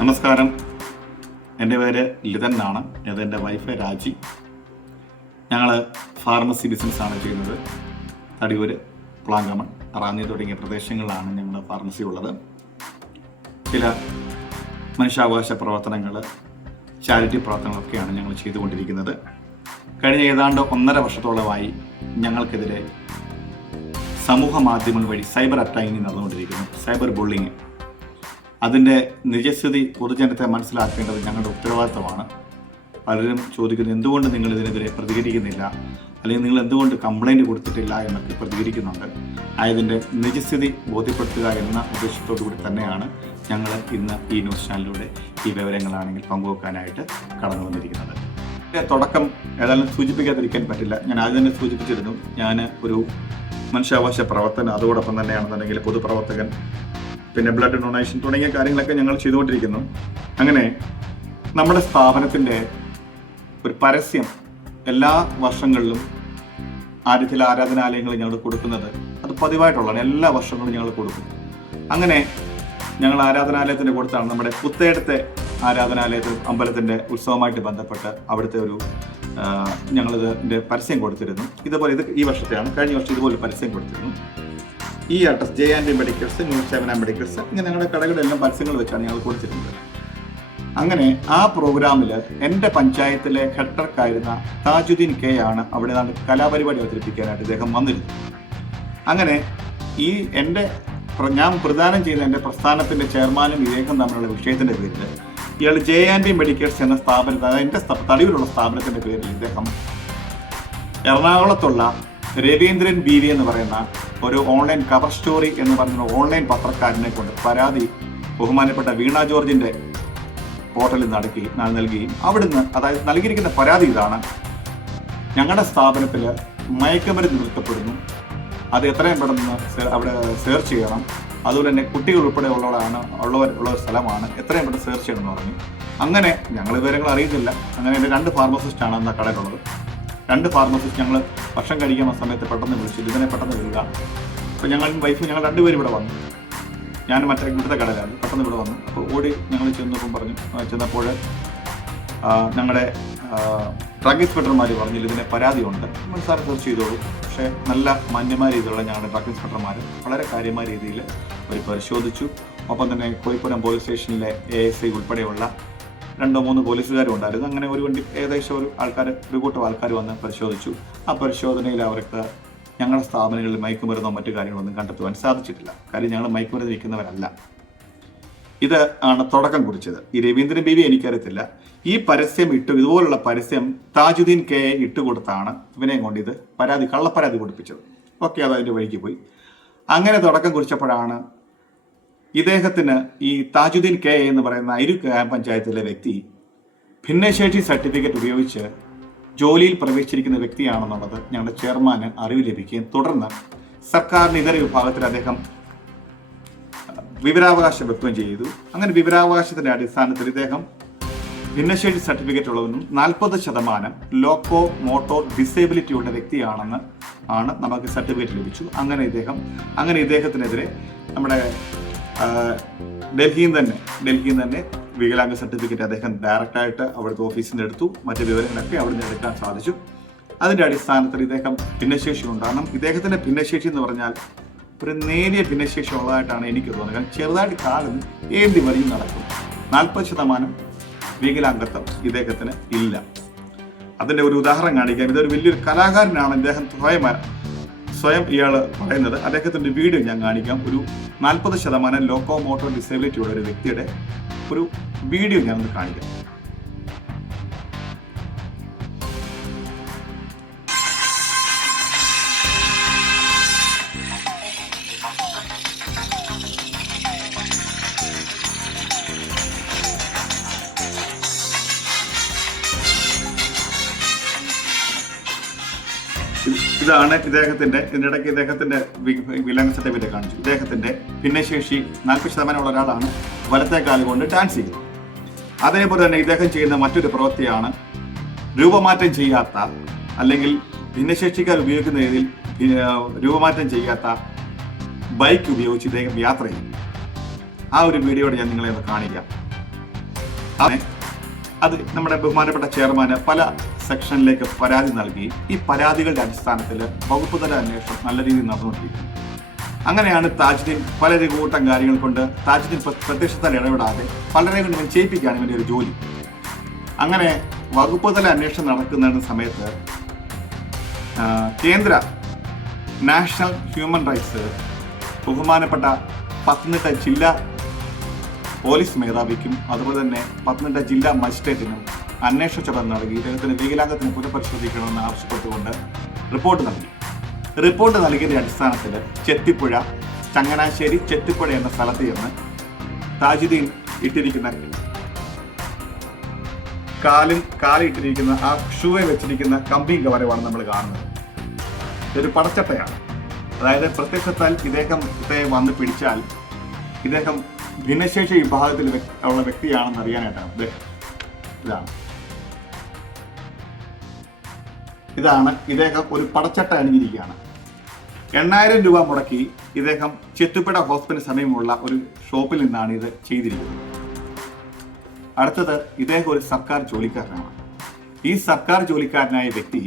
നമസ്കാരം. എൻ്റെ പേര് ലിതൻ എന്നാണ്. ഇതെൻ്റെ വൈഫ് രാജി. ഞങ്ങൾ ഫാർമസി ബിസിനസ്സാണ് ചെയ്യുന്നത്. തടിയൂർ, പ്ലാങ്കമൺ, റാന്നി തുടങ്ങിയ പ്രദേശങ്ങളിലാണ് ഞങ്ങൾ ഫാർമസി ഉള്ളത്. ചില മനുഷ്യാവകാശ പ്രവർത്തനങ്ങൾ, ചാരിറ്റി പ്രവർത്തനങ്ങളൊക്കെയാണ് ഞങ്ങൾ ചെയ്തുകൊണ്ടിരിക്കുന്നത്. കഴിഞ്ഞ ഏതാണ്ട് 1.5 വർഷത്തോളമായി ഞങ്ങൾക്കെതിരെ സമൂഹ മാധ്യമങ്ങൾ വഴി സൈബർ അറ്റാക്കിംഗ് നടന്നുകൊണ്ടിരിക്കുന്നു. Cyber bullying. അതിൻ്റെ നിജസ്ഥിതി പൊതുജനത്തെ മനസ്സിലാക്കേണ്ടത് ഞങ്ങളുടെ ഉത്തരവാദിത്തമാണ്. പലരും ചോദിക്കുന്നത് എന്തുകൊണ്ട് നിങ്ങൾ ഇതിനെതിരെ പ്രതികരിക്കുന്നില്ല, അല്ലെങ്കിൽ നിങ്ങൾ എന്തുകൊണ്ട് കംപ്ലൈൻറ്റ് കൊടുത്തിട്ടില്ല എന്നൊക്കെ പ്രതികരിക്കുന്നുണ്ട്. ആയതിൻ്റെ നിജസ്ഥിതി ബോധ്യപ്പെടുത്തുക എന്ന ഉദ്ദേശത്തോടു കൂടി തന്നെയാണ് ഞങ്ങൾ ഇന്ന് ഈ ന്യൂസ് ചാനലിലൂടെ ഈ വിവരങ്ങളാണെങ്കിൽ പങ്കുവെക്കാനായിട്ട് കടന്നു വന്നിരിക്കുന്നത്. തുടക്കം ഏതായാലും സൂചിപ്പിക്കാതിരിക്കാൻ പറ്റില്ല. ഞാൻ ആദ്യം തന്നെ സൂചിപ്പിച്ചിരുന്നു, ഞാൻ ഒരു മനുഷ്യാവകാശ പ്രവർത്തനം, അതോടൊപ്പം തന്നെയാണെന്നുണ്ടെങ്കിൽ പൊതുപ്രവർത്തകൻ, പിന്നെ ബ്ലഡ് ഡൊണേഷൻ തുടങ്ങിയ കാര്യങ്ങളൊക്കെ ഞങ്ങൾ ചെയ്തുകൊണ്ടിരിക്കുന്നു. അങ്ങനെ നമ്മുടെ സ്ഥാപനത്തിൻ്റെ ഒരു പരസ്യം എല്ലാ വർഷങ്ങളിലും ചില ആരാധനാലയങ്ങളിൽ ഞങ്ങൾ കൊടുക്കുന്നത് അത് പതിവായിട്ടുള്ളതാണ്. എല്ലാ വർഷങ്ങളും ഞങ്ങൾ കൊടുക്കും. അങ്ങനെ ഞങ്ങൾ ആരാധനാലയത്തിന് കൊടുത്താണ് നമ്മുടെ പുത്തേടത്തെ ആരാധനാലയത്തിൽ അമ്പലത്തിൻ്റെ ഉത്സവമായിട്ട് ബന്ധപ്പെട്ട് അവിടുത്തെ ഒരു ഞങ്ങളിതിൻ്റെ പരസ്യം കൊടുത്തിരുന്നു. ഇതുപോലെ ഈ വർഷത്തെയാണ്. കഴിഞ്ഞ വർഷം ഇതുപോലെ പരസ്യം കൊടുത്തിരുന്നു. ഈ address J&D medicals, new 7 medicals, ഇങ്ങനെ ഞങ്ങളുടെ കടകളിലെല്ലാം പരസ്യങ്ങൾ വെച്ചാണ് ഞങ്ങൾ കൊടുത്തിരുന്നത്. അങ്ങനെ ആ പ്രോഗ്രാമിൽ എൻ്റെ പഞ്ചായത്തിലെ ഹെഡ്ക്ലർക്കായിരുന്ന താജുദ്ദീൻ K ആണ് അവിടെ നിന്നാണ് കലാപരിപാടി അവതരിപ്പിക്കാനായിട്ട് ഇദ്ദേഹം വന്നിരുന്നു. അങ്ങനെ ഞാൻ പ്രദാനം ചെയ്യുന്ന എൻ്റെ പ്രസ്ഥാനത്തിൻ്റെ ചെയർമാനും ഇദ്ദേഹം തമ്മിലുള്ള വിഷയത്തിൻ്റെ പേരിൽ ഇയാൾ J&D മെഡിക്കൽസ് എന്ന സ്ഥാപനത്തിൽ, അതായത് എൻ്റെ തടിയൂരുള്ള സ്ഥാപനത്തിൻ്റെ പേരിൽ ഇദ്ദേഹം എറണാകുളത്തുള്ള രവീന്ദ്രൻ BV എന്ന് പറയുന്ന ഒരു ഓൺലൈൻ കവർ സ്റ്റോറി എന്ന് പറയുന്ന ഓൺലൈൻ പത്രക്കാരനെ കൊണ്ട് പരാതി ബഹുമാനപ്പെട്ട വീണ ജോർജിൻ്റെ പോർട്ടലിൽ നൽകുകയും അവിടുന്ന്, അതായത് നൽകിയിരിക്കുന്ന പരാതി ഇതാണ്: ഞങ്ങളുടെ സ്ഥാപനത്തിൽ മയക്കുമരുന്ന് വിൽക്കപ്പെടുന്നു, അത് എത്രയും പെട്ടെന്ന് അവിടെ സെർച്ച് ചെയ്യണം, അതുപോലെ തന്നെ കുട്ടികൾ ഉൾപ്പെടെ ഉള്ള ഒരു സ്ഥലമാണ്, എത്രയും പെട്ടെന്ന് സെർച്ച് ചെയ്യണം എന്ന് പറഞ്ഞു. അങ്ങനെ ഞങ്ങൾ വിവരങ്ങൾ അറിയുന്നില്ല. അങ്ങനെ എൻ്റെ 2 ഫാർമസിസ്റ്റാണ് അന്ന് കടയിലുള്ളത്. 2 ഫാർമസിസ്റ്റ് ഞങ്ങൾ ഭക്ഷണം കഴിക്കുന്ന സമയത്ത് പെട്ടെന്ന് വിളിച്ചു, ഇതിനെ പെട്ടെന്ന് വരിക. അപ്പോൾ ഞങ്ങൾ 2 പേരും ഇവിടെ വന്നു. ഞാൻ ഇവിടുത്തെ കടയിലാണ്. പെട്ടെന്ന് ഇവിടെ വന്നു. അപ്പോൾ ഓടി ഞങ്ങൾ ചെന്നപ്പോൾ ഞങ്ങളുടെ ഡ്രഗ് ഇൻസ്പെക്ടർമാർ പറഞ്ഞില്ല, ഇതിനെ പരാതിയുണ്ട്, സാർ സെർച്ച് ചെയ്തോളൂ. പക്ഷേ നല്ല മാന്യമായ രീതിയിലുള്ള ഞങ്ങളുടെ ഡ്രഗ് ഇൻസ്പെക്ടർമാർ വളരെ കാര്യമായ രീതിയിൽ അവർ പരിശോധിച്ചു. ഒപ്പം തന്നെ കോഴിപ്പുരം പോലീസ് സ്റ്റേഷനിലെ ASI ഉൾപ്പെടെയുള്ള 2-3 പോലീസുകാരും ഉണ്ടായിരുന്നു. അങ്ങനെ ഏകദേശം ഒരു കൂട്ടം ആൾക്കാർ വന്ന് പരിശോധിച്ചു. ആ പരിശോധനയിൽ അവർക്ക് ഞങ്ങളുടെ സ്ഥാപനങ്ങളിൽ മയക്കുമരുന്നോ മറ്റു കാര്യങ്ങളൊന്നും കണ്ടെത്തുവാൻ സാധിച്ചിട്ടില്ല. കാര്യം ഞങ്ങൾ മയക്കുമരുന്ന് വിൽക്കുന്നവരല്ല. ഇത് ആണ് തുടക്കം കുറിച്ചത്. ഈ രവീന്ദ്രൻ BV എനിക്കറിയത്തില്ല. ഈ പരസ്യം ഇതുപോലുള്ള പരസ്യം താജുദ്ദീൻ K ഇട്ടുകൊടുത്താണ് ഇവനെയും കൊണ്ട് ഇത് കള്ളപ്പരാതി കൊടുപ്പിച്ചത്. ഓക്കെ, അത് അതിൻ്റെ വഴിക്ക് പോയി. അങ്ങനെ തുടക്കം കുറിച്ചപ്പോഴാണ് ഇദ്ദേഹത്തിന് ഈ താജുദ്ദീൻ K എന്ന് പറയുന്ന അയിരു പഞ്ചായത്തിലെ വ്യക്തി ഭിന്നശേഷി സർട്ടിഫിക്കറ്റ് ഉപയോഗിച്ച് ജോലിയിൽ പ്രവേശിച്ചിരിക്കുന്ന വ്യക്തിയാണെന്നുള്ളത് ഞങ്ങളുടെ ചെയർമാന് അറിവ് ലഭിക്കുകയും തുടർന്ന് സർക്കാരിന് ഇതര വിഭാഗത്തിൽ അദ്ദേഹം വിവരാവകാശം വെക്കുകയും ചെയ്തു. അങ്ങനെ വിവരാവകാശത്തിന്റെ അടിസ്ഥാനത്തിൽ ഇദ്ദേഹം ഭിന്നശേഷി സർട്ടിഫിക്കറ്റ് ഉള്ളവനും 40% ലോക്കോ മോട്ടോർ ഡിസേബിലിറ്റി ഉള്ള വ്യക്തിയാണെന്ന് നമുക്ക് സർട്ടിഫിക്കറ്റ് ലഭിച്ചു. അങ്ങനെ ഇദ്ദേഹത്തിനെതിരെ നമ്മുടെ ഡൽഹിയിൽ നിന്ന് തന്നെ വികലാംഗ സർട്ടിഫിക്കറ്റ് അദ്ദേഹം ഡയറക്റ്റായിട്ട് അവിടുത്തെ ഓഫീസിൽ നിന്ന് എടുത്തു. മറ്റു വിവരങ്ങളൊക്കെ അവിടെ നിന്ന് എടുക്കാൻ സാധിച്ചു. അതിൻ്റെ അടിസ്ഥാനത്തിൽ ഇദ്ദേഹം ഭിന്നശേഷി ഉണ്ടാകണം. ഇദ്ദേഹത്തിൻ്റെ ഭിന്നശേഷി എന്ന് പറഞ്ഞാൽ ഒരു നേരിയ ഭിന്നശേഷി ഉള്ളതായിട്ടാണ് എനിക്ക് തോന്നുന്നത്. കാരണം ചെറുതായിട്ട് കാലം ഏന്തി വരെയും നടക്കും. 40% വികലാംഗത്വം ഇദ്ദേഹത്തിന് ഇല്ല. അതിൻ്റെ ഒരു ഉദാഹരണം കാണിക്കാം. ഇതൊരു വലിയൊരു കലാകാരനാണ് ഇദ്ദേഹം സ്വയം ഇയാൾ പറയുന്നത്. അദ്ദേഹത്തിൻ്റെ വീഡിയോ ഞാൻ കാണിക്കാം. ഒരു 40% ലോക്കോ മോട്ടോർ ഡിസേബിലിറ്റി ഉള്ള ഒരു വ്യക്തിയുടെ ഒരു വീഡിയോ ഞാനൊന്ന് കാണിക്കാം. ഇതാണ് ഇതിനിടയ്ക്ക് ഇദ്ദേഹത്തിന്റെ വികലാംഗ സർട്ടിഫിക്കറ്റ് കാണിച്ചു. ഇദ്ദേഹത്തിന്റെ ഭിന്നശേഷി 40% ഉള്ള ഒരാളാണ്. വലത്തെ കാല് കൊണ്ട് ഡാൻസ് ചെയ്യുന്നത്. അതേപോലെ തന്നെ ഇദ്ദേഹം ചെയ്യുന്ന മറ്റൊരു പ്രവൃത്തിയാണ് രൂപമാറ്റം ചെയ്യാത്ത, അല്ലെങ്കിൽ ഭിന്നശേഷിക്കാർ ഉപയോഗിക്കുന്ന രീതിയിൽ രൂപമാറ്റം ചെയ്യാത്ത ബൈക്ക് ഉപയോഗിച്ച് ഇദ്ദേഹം യാത്ര ചെയ്യും. ആ ഒരു വീഡിയോയോടെ ഞാൻ നിങ്ങളെ ഒന്ന് കാണിക്കാം. അത് നമ്മുടെ ബഹുമാനപ്പെട്ട ചെയർമാന് പല സെക്ഷനിലേക്ക് പരാതി നൽകി. ഈ പരാതികളുടെ അടിസ്ഥാനത്തിൽ വകുപ്പ് തല അന്വേഷണം നല്ല രീതിയിൽ നടന്നുകൊണ്ടിരിക്കുന്നു. അങ്ങനെയാണ് താജുദ്ദീൻ പല കൂട്ടം കാര്യങ്ങൾ കൊണ്ട് താജുദ്ദീൻ പ്രത്യക്ഷത്തിൽ ഇടപെടാതെ പലരെ കൊണ്ട് ചെയ്യിപ്പിക്കുകയാണ് ഇവൻ്റെ ഒരു ജോലി. അങ്ങനെ വകുപ്പ് തല അന്വേഷണം നടക്കുന്ന സമയത്ത് കേന്ദ്ര നാഷണൽ ഹ്യൂമൻ റൈറ്റ്സ് ബഹുമാനപ്പെട്ട പത്തനംതിട്ട ജില്ലാ പോലീസ് മേധാവിക്കും അതുപോലെ തന്നെ പത്തനംതിട്ട ജില്ലാ മജിസ്ട്രേറ്റിനും അന്വേഷണ ചുമതല നൽകി ഇദ്ദേഹത്തിന് വികലാംഗത്തിന് പുനഃപരിശോധിക്കണമെന്ന് ആവശ്യപ്പെട്ടുകൊണ്ട് റിപ്പോർട്ട് നൽകി. റിപ്പോർട്ട് നൽകിയതിന്റെ അടിസ്ഥാനത്തിൽ ചെത്തിപ്പുഴ ചങ്ങനാശ്ശേരി ചെത്തിപ്പുഴ എന്ന സ്ഥലത്ത് ചെന്ന് താജുദ്ദീൻ ഇട്ടിരിക്കുന്ന കാലിട്ടിരിക്കുന്ന ആ ഷൂയെ വെച്ചിരിക്കുന്ന കമ്പി കവരമാണ് നമ്മൾ കാണുന്നത്. ഇതൊരു പടച്ചട്ടയാണ്. അതായത് പ്രത്യക്ഷത്താൽ ഇദ്ദേഹത്തെ വന്ന് പിടിച്ചാൽ ഇദ്ദേഹം ഭിന്നശേഷി വിഭാഗത്തിൽ ഉള്ള വ്യക്തിയാണെന്ന് അറിയാനായിട്ടാണ്. ഇതാണ് ഇദ്ദേഹം ഒരു പടച്ചട്ട അണിഞ്ഞിരിക്കുകയാണ്. 8,000 രൂപ മുടക്കി ഇദ്ദേഹം ചെത്തുപ്പുഴ ഹോസ്പിറ്റലിന് സമീപമുള്ള ഒരു ഷോപ്പിൽ നിന്നാണ് ഇത് ചെയ്തിരിക്കുന്നത്. അടുത്തത് ഇദ്ദേഹം ഒരു സർക്കാർ ജോലിക്കാരനാണ്. ഈ സർക്കാർ ജോലിക്കാരനായ വ്യക്തി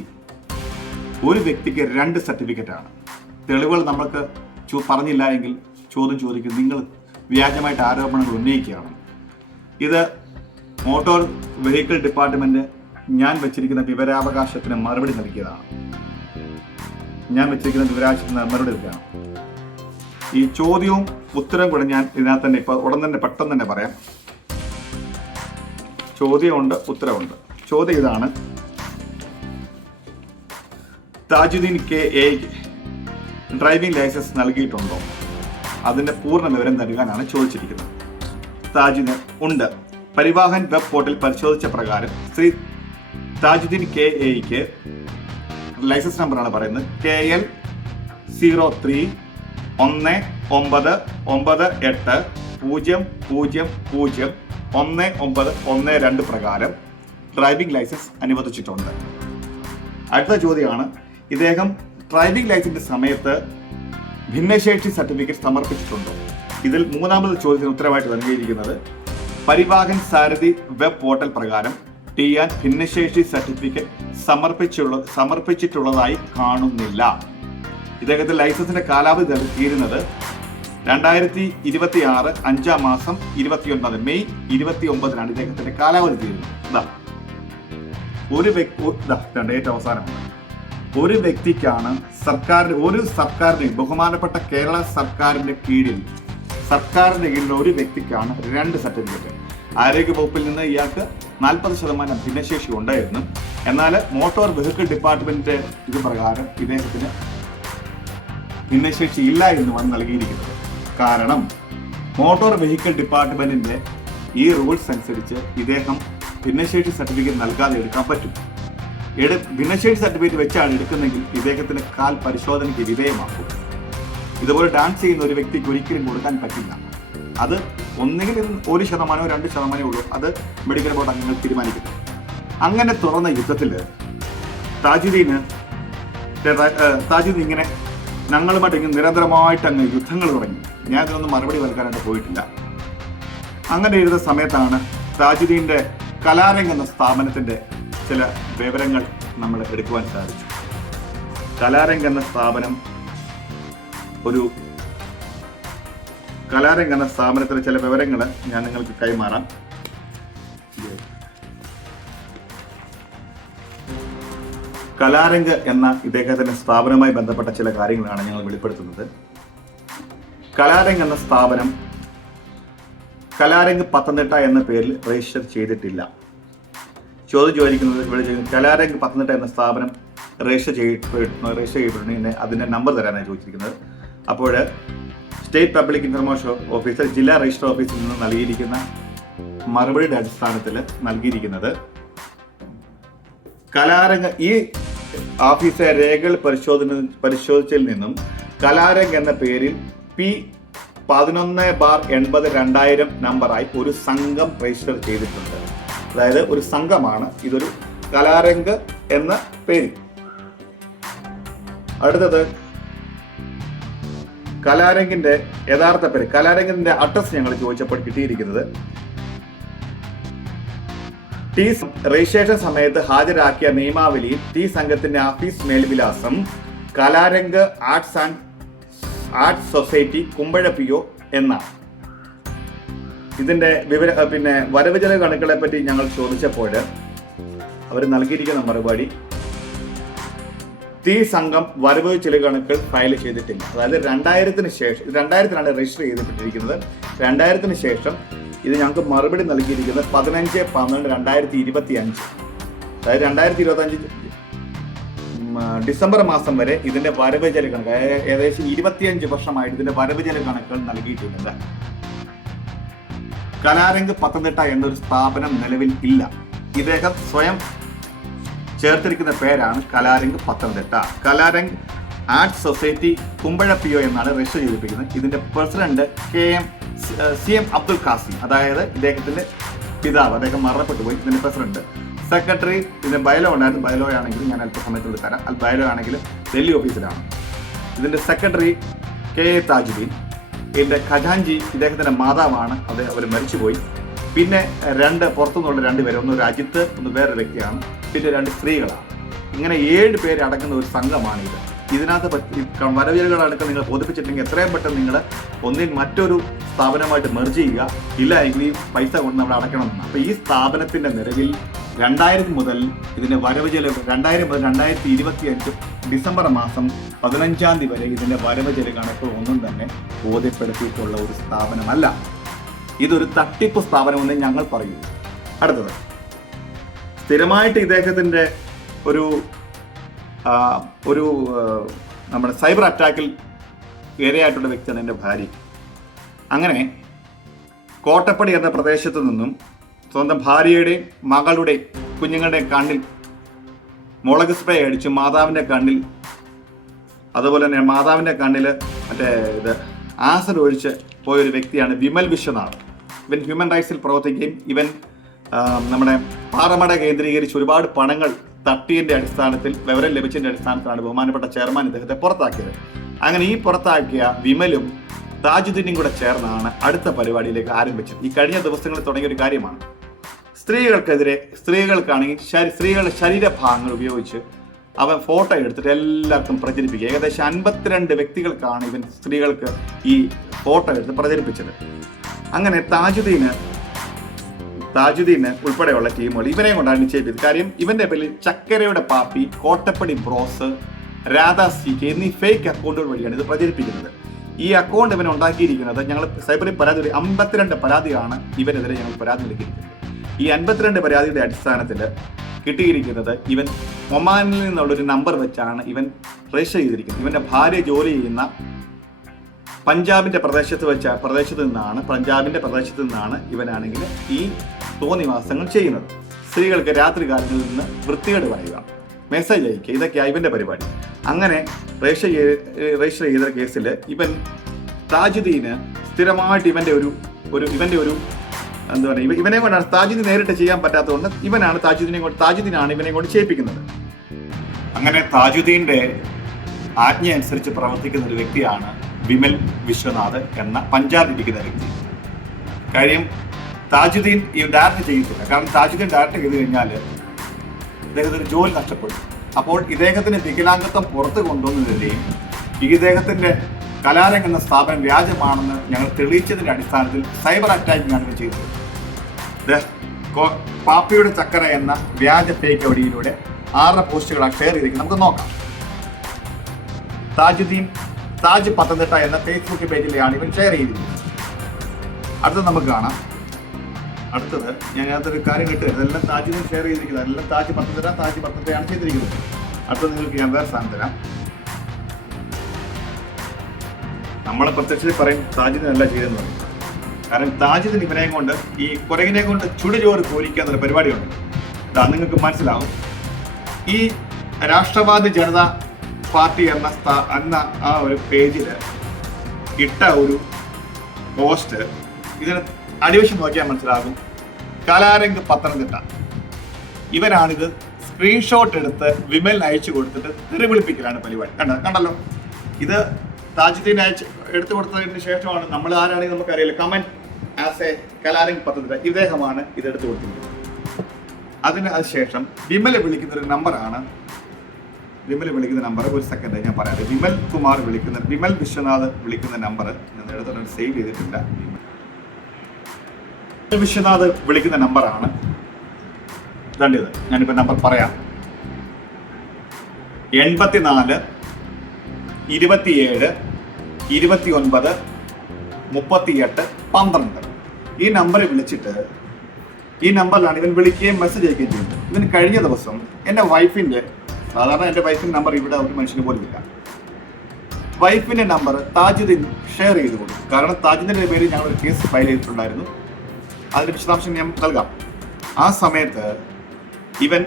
ഒരു വ്യക്തിക്ക് 2 സർട്ടിഫിക്കറ്റാണ്. തെളിവുകൾ നമ്മൾക്ക് പറഞ്ഞില്ല എങ്കിൽ ചോദ്യം ചോദിക്കും, നിങ്ങൾ വ്യാജമായിട്ട് ആരോപണങ്ങൾ ഉന്നയിക്കുകയാണ്. ഇത് മോട്ടോർ വെഹിക്കിൾ ഡിപ്പാർട്ട്മെന്റ് ഞാൻ വെച്ചിരിക്കുന്ന വിവരാവകാശത്തിന് മറുപടി നൽകിയതാണ്. ഈ ചോദ്യവും ഉത്തരവും കൂടെ ഞാൻ ഇതിനകത്ത് തന്നെ പെട്ടെന്ന് തന്നെ പറയാം. ചോദ്യമുണ്ട്, ഉത്തരവുണ്ട്. ചോദ്യം ഇതാണ്: താജുദ്ദീൻ KA ഡ്രൈവിംഗ് ലൈസൻസ് നൽകിയിട്ടുണ്ടോ? അതിന്റെ പൂർണ്ണ വിവരം നൽകാനാണ് ചോദിച്ചിരിക്കുന്നത്. താജുദ്ദീൻ ഉണ്ട്. പരിവാഹൻ വെബ് പോർട്ടൽ പരിശോധിച്ച പ്രകാരം ശ്രീ താജുദ്ദീൻ KAക്ക് ലൈസൻസ് നമ്പറാണ് പറയുന്നത്. KL 03-1998-00-1912 പ്രകാരം ഡ്രൈവിംഗ് ലൈസൻസ് അനുവദിച്ചിട്ടുണ്ട്. അടുത്ത ചോദ്യമാണ്: ഇദ്ദേഹം ഡ്രൈവിംഗ് ലൈസൻസിന്റെ സമയത്ത് ഭിന്നശേഷി സർട്ടിഫിക്കറ്റ് സമർപ്പിച്ചിട്ടുണ്ടോ? ഇതിൽ മൂന്നാമത് ചോദ്യത്തിന് ഉത്തരവായിട്ട് നൽകിയിരിക്കുന്നത് പരിവാഹൻ സാരഥി വെബ് പോർട്ടൽ പ്രകാരം TN ഭിന്നശേഷി സർട്ടിഫിക്കറ്റ് സമർപ്പിച്ചിട്ടുള്ളതായി കാണുന്നില്ല. ഇദ്ദേഹത്തിന്റെ ലൈസൻസിന്റെ കാലാവധി തീരുന്നത് 2026 5 മാസം 29 മെയ് 29 ഇദ്ദേഹത്തിന്റെ കാലാവധി തീരുന്നത്. ഡേറ്റ് അവസാനമാണ്. ഒരു വ്യക്തിക്കാണ് സർക്കാരിന്റെ ബഹുമാനപ്പെട്ട കേരള സർക്കാരിന്റെ കീഴിൽ ഒരു വ്യക്തിക്കാണ് 2 സർട്ടിഫിക്കറ്റ്. ആരോഗ്യ വകുപ്പിൽ നിന്ന് ഇയാൾക്ക് 40% ഭിന്നശേഷി ഉണ്ടായിരുന്നു. എന്നാൽ മോട്ടോർ വെഹിക്കിൾ ഡിപ്പാർട്ട്മെന്റ് ഇത് പ്രകാരം ഇദ്ദേഹത്തിന് ഭിന്നശേഷി ഇല്ല എന്നുമാണ് നൽകിയിരിക്കുന്നത്. കാരണം മോട്ടോർ വെഹിക്കിൾ ഡിപ്പാർട്ട്മെന്റിന്റെ ഈ റൂൾസ് അനുസരിച്ച് ഇദ്ദേഹം ഭിന്നശേഷി സർട്ടിഫിക്കറ്റ് നൽകാതെ എടുക്കാൻ പറ്റും. ഭിന്നശേഷി സർട്ടിഫിക്കറ്റ് വെച്ചാണ് എടുക്കുന്നെങ്കിൽ ഇദ്ദേഹത്തിന് കാൽ പരിശോധനയ്ക്ക് വിധേയമാക്കും. ഇതുപോലെ ഡാൻസ് ചെയ്യുന്ന ഒരു വ്യക്തിക്ക് ഒരിക്കലും കൊടുക്കാൻ പറ്റില്ല. അത് ഒന്നുകിൽ 1%, 2% ഉള്ളൂ. അത് മെഡിക്കൽ ബോർഡ് അംഗങ്ങൾ തീരുമാനിക്കുന്നു. അങ്ങനെ തുറന്ന യുദ്ധത്തിൽ താജുദ്ദീൻ ഇങ്ങനെ ഞങ്ങളുമായിട്ട് ഇങ്ങനെ നിരന്തരമായിട്ട് അങ്ങ് യുദ്ധങ്ങൾ തുടങ്ങി. ഞാൻ ഇതിനൊന്നും മറുപടി നൽകാനായിട്ട് പോയിട്ടില്ല. അങ്ങനെ ഇരുന്ന സമയത്താണ് താജുദ്ദീന്റെ കലാരംഗ് എന്ന സ്ഥാപനത്തിന്റെ ചില വിവരങ്ങൾ നമ്മൾ എടുക്കുവാൻ സാധിച്ചു. കലാരംഗ് എന്ന സ്ഥാപനത്തിലെ ചില വിവരങ്ങൾ ഞാൻ നിങ്ങൾക്ക് കൈമാറാം. കലാരംഗ് എന്ന ഇദ്ദേഹത്തിന്റെ സ്ഥാപനവുമായി ബന്ധപ്പെട്ട ചില കാര്യങ്ങളാണ് ഞങ്ങൾ വെളിപ്പെടുത്തുന്നത്. കലാരംഗ് എന്ന സ്ഥാപനം കലാരംഗ് പത്തനംതിട്ട എന്ന പേരിൽ രജിസ്റ്റർ ചെയ്തിട്ടില്ല. ചോദ്യം ചോദിക്കുന്നത് കലാരംഗ് പത്തനംതിട്ട എന്ന സ്ഥാപനം രജിസ്റ്റർ ചെയ്യപ്പെട്ടിട്ടുണ്ടെങ്കിൽ അതിന്റെ നമ്പർ തരാനാണ് ചോദിച്ചിരിക്കുന്നത്. അപ്പോൾ സ്റ്റേറ്റ് പബ്ലിക് ഇൻഫർമേഷൻ ഓഫീസർ ജില്ലാ രജിസ്റ്റർ ഓഫീസിൽ നിന്ന് നൽകിയിരിക്കുന്ന മറുപടിയുടെ അടിസ്ഥാനത്തിൽ നൽകിയിരിക്കുന്നത് കലാരംഗ് ഈ ഓഫീസർ രേഖകൾ പരിശോധിച്ചതിൽ നിന്നും കലാരംഗ് എന്ന പേരിൽ P11/80/2000 നമ്പറായി ഒരു സംഘം രജിസ്റ്റർ ചെയ്തിട്ടുണ്ട്. അതായത് ഒരു സംഘമാണ് ഇതൊരു കലാരംഗ് എന്ന പേര്. അടുത്തത് കലാരംഗിന്റെ യഥാർത്ഥ പേര്, കലാരംഗിന്റെ അഡ്രസ് ഞങ്ങൾ ചോദിച്ചപ്പോൾ കിട്ടിയിരിക്കുന്നത് ടി രജിസ്ട്രേഷൻ സമയത്ത് ഹാജരാക്കിയ നിയമാവലിയിൽ ടി സംഘത്തിന്റെ ഓഫീസ് മേൽവിലാസം Kalarang arts society Kumbazha PO എന്നാണ്. ഇതിന്റെ വരവ് ചെലവ് കണക്കുകളെ പറ്റി ഞങ്ങൾ ചോദിച്ചപ്പോൾ അവർ നൽകിയിരിക്കുന്ന മറുപടി ടി സംഘം വരവ് ചെലവ് കണക്കുകൾ ഫയൽ ചെയ്തിട്ടില്ല. അതായത് 2000-ന് ശേഷം, 2000-ലാണ് രജിസ്റ്റർ ചെയ്തിട്ടിരിക്കുന്നത്. 2000-ന് ശേഷം ഇത് ഞങ്ങൾക്ക് മറുപടി നൽകിയിരിക്കുന്നത് 15/12/2025, അതായത് 2025 ഡിസംബർ മാസം വരെ ഇതിന്റെ വരവ് ചെലവ് കണക്ക്, ഏകദേശം 25 വർഷമായിട്ട് ഇതിന്റെ വരവ് ചെലവ് കണക്കുകൾ നൽകിയിട്ടുണ്ട്. കലാരംഗ് പത്തനംതിട്ട എന്നൊരു സ്ഥാപനം നിലവിൽ ഇല്ല. ഇദ്ദേഹം സ്വയം ചേർത്തിരിക്കുന്ന പേരാണ് Kalarang Pathanamthitta. Kalarang arts society Kumbazha PO എന്നാണ് രജിസ്റ്റർ ചെയ്തിരിക്കുന്നത്. ഇതിന്റെ പ്രസിഡന്റ് CM അബ്ദുൽ ഖാസിം, അതായത് ഇദ്ദേഹത്തിന്റെ പിതാവ്, അദ്ദേഹം മരണപ്പെട്ടു പോയി. ഇതിന്റെ പ്രസിഡന്റ്. സെക്രട്ടറി, ഇതിന്റെ ബയലോ ഉണ്ടായിരുന്നു. ബയലോ ആണെങ്കിൽ ഞാൻ അല്പസമയത്ത് തരാം. ബയലോ ആണെങ്കിൽ ഡൽഹി ഓഫീസിലാണ്. ഇതിന്റെ സെക്രട്ടറി KA താജുദ്ദീൻ. ഇതിന്റെ ഖജാൻജി ഇദ്ദേഹത്തിന്റെ മാതാവാണ്, അവർ മരിച്ചുപോയി. പിന്നെ പുറത്തുനിന്നുള്ള 2 പേര്, ഒന്ന് രാജ്യത്ത്, ഒന്ന് വേറൊരു വ്യക്തിയാണ്, പിന്നെ 2 സ്ത്രീകളാണ്. ഇങ്ങനെ 7 പേര് അടങ്ങുന്ന ഒരു സംഘമാണ് ഇത്. ഇതിനകത്ത് വരവുചെലവുകളടക്കം നിങ്ങൾ ബോധിപ്പിച്ചിട്ടുണ്ടെങ്കിൽ എത്രയും പെട്ടെന്ന് നിങ്ങൾ ഒന്നിൽ മറ്റൊരു സ്ഥാപനമായിട്ട് മെർജ് ചെയ്യുക, ഇല്ല എങ്കിൽ ഈ പൈസ കൊണ്ട് നമ്മൾ അടയ്ക്കണമെന്നാണ്. അപ്പോൾ ഈ സ്ഥാപനത്തിന്റെ നിലവിൽ 2000 മുതൽ ഇതിന്റെ വരവ് ചെലവ് 2000 മുതൽ 2025 ഡിസംബർ മാസം 15-ാം തീയതി വരെ ഇതിന്റെ വരവ് ചെലവ് കണക്കുകൾ ഒന്നും തന്നെ ബോധ്യപ്പെടുത്തിയിട്ടുള്ള ഒരു സ്ഥാപനമല്ല. ഇതൊരു തട്ടിപ്പ് സ്ഥാപനമെന്ന് ഞങ്ങൾ പറയും. അടുത്തത്, സ്ഥിരമായിട്ട് ഇദ്ദേഹത്തിന്റെ ഒരു നമ്മുടെ സൈബർ അറ്റാക്കിൽ ഇരയായിട്ടുള്ള വ്യക്തിയാണ് എൻ്റെ ഭാര്യ. അങ്ങനെ കോട്ടപ്പടി എന്ന പ്രദേശത്ത് നിന്നും സ്വന്തം ഭാര്യയുടെയും മകളുടെയും കുഞ്ഞുങ്ങളുടെയും കണ്ണിൽ മുളക് സ്പ്രേ അടിച്ച് മാതാവിൻ്റെ കണ്ണിൽ, അതുപോലെ തന്നെ മാതാവിൻ്റെ കണ്ണിൽ ആസിഡ് ഒഴിച്ച് പോയൊരു വ്യക്തിയാണ് വിമൽ വിശ്വനാഥ്. ഇവൻ ഹ്യൂമൻ റൈറ്റ്സിൽ പ്രവർത്തിക്കുകയും ഇവൻ നമ്മുടെ പാറമട കേന്ദ്രീകരിച്ച് ഒരുപാട് പണങ്ങൾ തട്ടിയതിൻ്റെ അടിസ്ഥാനത്തിൽ, വിവരം ലഭിച്ചതിൻ്റെ അടിസ്ഥാനത്തിലാണ് ബഹുമാനപ്പെട്ട ചെയർമാൻ ഇദ്ദേഹത്തെ പുറത്താക്കിയത്. അങ്ങനെ ഈ പുറത്താക്കിയ വിമലും താജുദ്ദീനും കൂടെ ചേർന്നാണ് അടുത്ത പരിപാടിയിലേക്ക് ആരംഭിച്ചത്. ഈ കഴിഞ്ഞ ദിവസങ്ങളിൽ തുടങ്ങിയ ഒരു കാര്യമാണ്. സ്ത്രീകൾക്കാണെങ്കിൽ സ്ത്രീകളുടെ ശരീരഭാഗങ്ങൾ ഉപയോഗിച്ച് അവൻ ഫോട്ടോ എടുത്തിട്ട് എല്ലാവർക്കും പ്രചരിപ്പിക്കുക. ഏകദേശം 52 വ്യക്തികൾക്കാണ് ഇവൻ സ്ത്രീകൾക്ക് ഈ ഫോട്ടോ എടുത്ത് പ്രചരിപ്പിച്ചത്. അങ്ങനെ താജുദ്ദീന് ഉൾപ്പെടെയുള്ള ടീമുകൾ ഇവനെ കൊണ്ടാണ് നിശ്ചയിച്ചത്. കാര്യം ഇവന്റെ പേരിൽ ചക്കരയുടെ പാപ്പി, കോട്ടപ്പടി ബ്രോസ്, രാധാ CK എന്നീ ഫേക്ക് അക്കൗണ്ടുകൾ വഴിയാണ് ഇത് പ്രചരിപ്പിക്കുന്നത്. ഈ അക്കൗണ്ട് ഇവൻ ഉണ്ടാക്കിയിരിക്കുന്നത്, ഞങ്ങൾ സൈബറിൽ 52 പരാതിയാണ് ഇവനെതിരെ ഞങ്ങൾ പരാതി നൽകിയിരിക്കുന്നത്. ഈ 52 പരാതിയുടെ അടിസ്ഥാനത്തിൽ കിട്ടിയിരിക്കുന്നത് ഇവൻ ഒമാനിൽ നിന്നുള്ളൊരു നമ്പർ വെച്ചാണ് ഇവൻ രജിസ്റ്റർ ചെയ്തിരിക്കുന്നത്. ഇവന്റെ ഭാര്യ ജോലി ചെയ്യുന്ന പഞ്ചാബിന്റെ പ്രദേശത്ത് നിന്നാണ് ഇവനാണെങ്കിൽ ഈ തോന്നിവാസങ്ങൾ ചെയ്യുന്നത്. സ്ത്രീകൾക്ക് രാത്രി കാലങ്ങളിൽ നിന്ന് വൃത്തികേട് പറയുക, മെസ്സേജ് അയക്കുക, ഇതൊക്കെയാണ് ഇവന്റെ പരിപാടി. അങ്ങനെ രജിസ്റ്റർ ചെയ്ത കേസിൽ താജുദ്ദീന് സ്ഥിരമായിട്ട് ഇവന്റെ ഒരു എന്താ പറയുക, ഇവനെ കൊണ്ടാണ് താജുദ്ദീൻ നേരിട്ട് ചെയ്യാൻ പറ്റാത്തതുകൊണ്ട് താജുദ്ദീനാണ് ഇവനെ കൊണ്ട് ചെയ്യിപ്പിക്കുന്നത്. അങ്ങനെ താജുദ്ദീന്റെ ആജ്ഞ അനുസരിച്ച് പ്രവർത്തിക്കുന്ന ഒരു വ്യക്തിയാണ് വിമൽ വിശ്വനാഥ് എന്ന പഞ്ചാബിരിക്കുന്ന വ്യക്തി. കാര്യം താജുദ്ദീൻ ഈ ഡയറക്റ്റ് ചെയ്യത്തില്ല. കാരണം താജുദ്ദീൻ ഡയറക്റ്റ് ചെയ്ത് കഴിഞ്ഞാൽ ഇദ്ദേഹത്തിന് ജോലി നഷ്ടപ്പെടും. അപ്പോൾ ഇദ്ദേഹത്തിന് വികലാംഗത്വം പുറത്ത് കൊണ്ടുവന്നതിൻ്റെയും ഇദ്ദേഹത്തിന്റെ കലാരംഗ് എന്ന സ്ഥാപനം വ്യാജമാണെന്ന് ഞങ്ങൾ തെളിയിച്ചതിന്റെ അടിസ്ഥാനത്തിൽ സൈബർ അറ്റാക്കിംഗ് ആണ് ചെയ്തത്. പാപ്പിയുടെ ചക്കര എന്ന വ്യാജ ഫേക്ക് ഐഡിയിലൂടെ 6 പോസ്റ്റുകളാണ് ഷെയർ ചെയ്തിരിക്കുന്നത്. നമുക്ക് നോക്കാം. താജ് പത്തനംതിട്ട എന്ന ഫേസ്ബുക്ക് പേജിലെയാണ് ഇവൻ ഷെയർ ചെയ്തിരിക്കുന്നത്. അടുത്തത് നമുക്ക് കാണാം. അടുത്തത് ഞാൻ അതൊരു കാര്യം കിട്ടുക, ഇതെല്ലാം താജിന് ഷെയർ ചെയ്തിരിക്കുന്നത്, എല്ലാം താജ് പത്തനംതിട്ടയാണ് ചെയ്തിരിക്കുന്നത്. അടുത്തത് നിങ്ങൾക്ക് ഞാൻ വേറെ സ്ഥാനം തരാം. നമ്മൾ പ്രത്യക്ഷത്തിൽ പറയും താജിദിനല്ല ചെയ്തെന്ന് പറയും. കാരണം താജിദിൻ ഇവനെ കൊണ്ട് ഈ കുരങ്ങിനെ കൊണ്ട് ചുടുചോറ് കോരിക്കുക എന്നൊരു പരിപാടിയുണ്ട്. നിങ്ങൾക്ക് മനസ്സിലാവും. ഈ രാഷ്ട്രവാദി ജനതാ പാർട്ടി എന്ന ആ ഒരു പേജിൽ ഇട്ട ഒരു പോസ്റ്റ്, ഇതിന് അടിവശം നോക്കിയാൽ മനസ്സിലാകും. കലാരംഗ് പത്തനംതിട്ട, ഇവനാണിത് സ്ക്രീൻഷോട്ട് എടുത്ത് വിമലിന് അയച്ചു കൊടുത്തിട്ട് തെറിവിളിപ്പിക്കലാണ് പരിപാടി. കണ്ടല്ലോ. ഇത് താജുദ്ദീൻ എടുത്തു കൊടുത്തതിന് ശേഷമാണ് നമ്മൾ ആരാണെങ്കിൽ നമുക്കറിയില്ല. Comment as A Kalarang Pathanamthitta, ഇദ്ദേഹമാണ് ഇത് എടുത്തു കൊടുത്തിരിക്കുന്നത്. ശേഷം വിമൽ വിളിക്കുന്ന ഒരു നമ്പറാണ്. വിമൽ വിളിക്കുന്ന നമ്പർ ഒരു സെക്കൻഡ് ഞാൻ പറയാം. വിമൽ കുമാർ വിമൽ വിശ്വനാഥ് വിളിക്കുന്ന നമ്പർ ഞാൻ നേരത്തെ സേവ് ചെയ്തിട്ടില്ല. വിമൽ വിശ്വനാഥ് വിളിക്കുന്ന നമ്പറാണ് ഇതാണ്ടിത്. ഞാനിപ്പോൾ നമ്പർ പറയാം. 84 27 29 38 12. ഈ നമ്പറിൽ വിളിച്ചിട്ട് ഈ നമ്പറിലാണ് ഇവൻ വിളിക്കുകയും മെസ്സേജ് അയക്കുകയും ചെയ്യുന്നത്. ഇവന് കഴിഞ്ഞ ദിവസം എൻ്റെ വൈഫിൻ്റെ, സാധാരണ എൻ്റെ വൈഫിൻ്റെ നമ്പർ ഇവിടെ ഒരു മനുഷ്യന് പോലും ഇല്ല, വൈഫിൻ്റെ നമ്പർ താജുദ്ദീൻ ഷെയർ ചെയ്ത് കൊടുക്കും. കാരണം താജുദ്ദീൻ്റെ പേരിൽ ഞങ്ങളൊരു കേസ് ഫയൽ ചെയ്തിട്ടുണ്ടായിരുന്നു. അതിൻ്റെ വിശദാംശം ഞാൻ നൽകാം. ആ സമയത്ത് ഇവൻ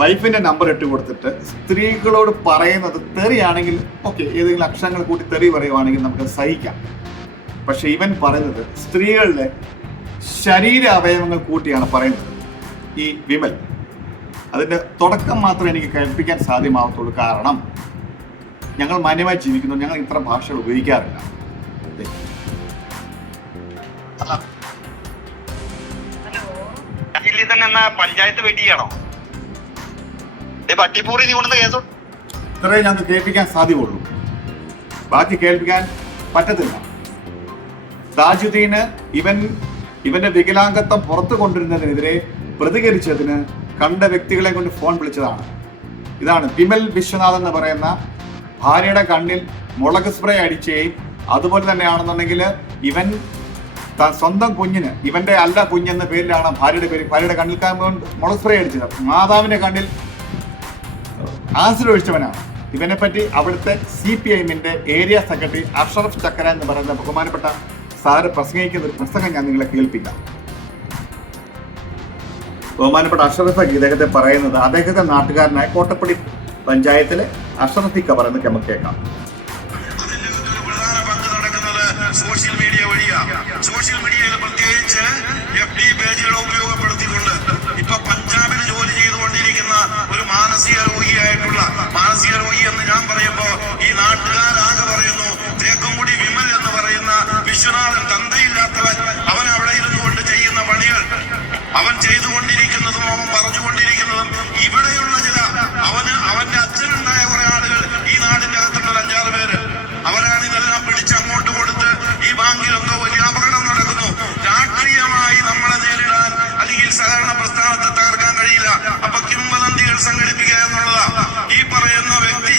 വൈഫിൻ്റെ നമ്പർ ഇട്ട് കൊടുത്തിട്ട് സ്ത്രീകളോട് പറയുന്നത് തെറിയാണെങ്കിൽ ഓക്കെ, ഏതെങ്കിലും അക്ഷരങ്ങൾ കൂട്ടി തെറി പറയുവാണെങ്കിൽ നമുക്ക് സഹിക്കാം. പക്ഷെ ഇവൻ പറയുന്നത് സ്ത്രീകളുടെ ശരീര അവയവങ്ങൾ കൂട്ടിയാണ് പറയുന്നത് ഈ വിമൽ. അതിൻ്റെ തുടക്കം മാത്രമേ എനിക്ക് കേൾപ്പിക്കാൻ സാധ്യമാവത്തുള്ളൂ. കാരണം ഞങ്ങൾ മാന്യമായി ജീവിക്കുന്നു, ഞങ്ങൾ ഇത്തരം ഭാഷകൾ ഉപയോഗിക്കാറില്ല. പഞ്ചായത്ത് വെട്ടിയാണോ പട്ടിപ്പൂറി നീ കൊണ്ടുവന്ന കേസോ? ഇത്രയും ഞങ്ങൾക്ക് കേൾപ്പിക്കാൻ സാധ്യമുള്ളൂ, ബാക്കി കേൾപ്പിക്കാൻ പറ്റത്തില്ല. താജുദ്ദീന് ഇവന്റെ വികലാംഗത്വം പുറത്തു കൊണ്ടുവരുന്നതിനെതിരെ പ്രതികരിച്ചതിന് കണ്ട വ്യക്തികളെ കൊണ്ട് ഫോൺ വിളിച്ചതാണ്. ഇതാണ് വിമൽ വിശ്വനാഥ് എന്ന് പറയുന്ന ഭാര്യയുടെ കണ്ണിൽ മുളക് സ്പ്രേ അടിക്കുകയും അതുപോലെ തന്നെയാണെന്നുണ്ടെങ്കിൽ ഇവൻ സ്വന്തം കുഞ്ഞിന്, ഇവന്റെ അല്ല കുഞ്ഞെന്ന പേരിലാണ് ഭാര്യയുടെ കണ്ണിൽ മുളക് സ്പ്രേ അടിച്ചത്. മാതാവിന്റെ കണ്ണിൽ ആസിഡ് ഒഴിച്ചവനാണ്. ഇവനെ പറ്റി അവിടുത്തെ CPIഎമ്മിന്റെ ഏരിയ സെക്രട്ടറി അഷറഫ് ചക്കര എന്ന് പറയുന്ന ബഹുമാനപ്പെട്ട സാറ് പ്രസംഗിക്കുന്ന ഒരു പ്രസംഗം ഞാൻ നിങ്ങളെ കേൾപ്പിക്കാം. ബഹുമാനപ്പെട്ട അഷറഫ് ഇദ്ദേഹത്തെ പറയുന്നത് അദ്ദേഹത്തെ നാട്ടുകാരനായ കോട്ടപ്പടി പഞ്ചായത്തിലെ അഷറഫിക്ക പറയുന്നത് നമുക്ക് കേൾക്കാം. സോഷ്യൽ മീഡിയ വഴിയാണ്. സോഷ്യൽ മീഡിയയിൽ പ്രത്യേകിച്ച് FB പേജുകൾ ഉപയോഗപ്പെടുത്തിക്കൊണ്ട് ഇപ്പൊ പഞ്ചാബിൽ ജോലി ചെയ്തുകൊണ്ടിരിക്കുന്ന ഒരു മാനസിക രോഗി എന്ന് ഞാൻ പറയുമ്പോ ഈ നാട്ടുകാരാകെ പറയുന്നു, തേക്കുംകുടി വിമൽ എന്ന് പറയുന്ന വിശ്വനാഥൻ തന്തയില്ലാത്തവൻ, അവൻ അവിടെ ഇരുന്നു കൊണ്ട് ചെയ്യുന്ന പണികൾ, അവൻ ചെയ്തുകൊണ്ടിരിക്കുന്നതും അവൻ പറഞ്ഞുകൊണ്ടിരിക്കുന്നതും ഇവിടെയുള്ള അവന്റെ അച്ഛനുണ്ടായ കുറെ ആളുകൾ ഈ നാടിന്റെ അകത്തുള്ള 5-6 പേര്, അവരാണ് ഇതെല്ലാം പിടിച്ച് അങ്ങോട്ട് കൊടുത്ത് ഈ ബാങ്കിൽ എന്തോ വലിയ അപകടം നടക്കുന്നു. രാഷ്ട്രീയമായി നമ്മളെ നേരിടാൻ അല്ലെങ്കിൽ സഹകരണ പ്രസ്ഥാനത്തെ തകർക്കാൻ കഴിയില്ല. അപ്പൊ കിംവദന്തികൾ സംഘടിപ്പിക്കുക എന്നുള്ളതാ. ഈ പറയുന്ന വ്യക്തി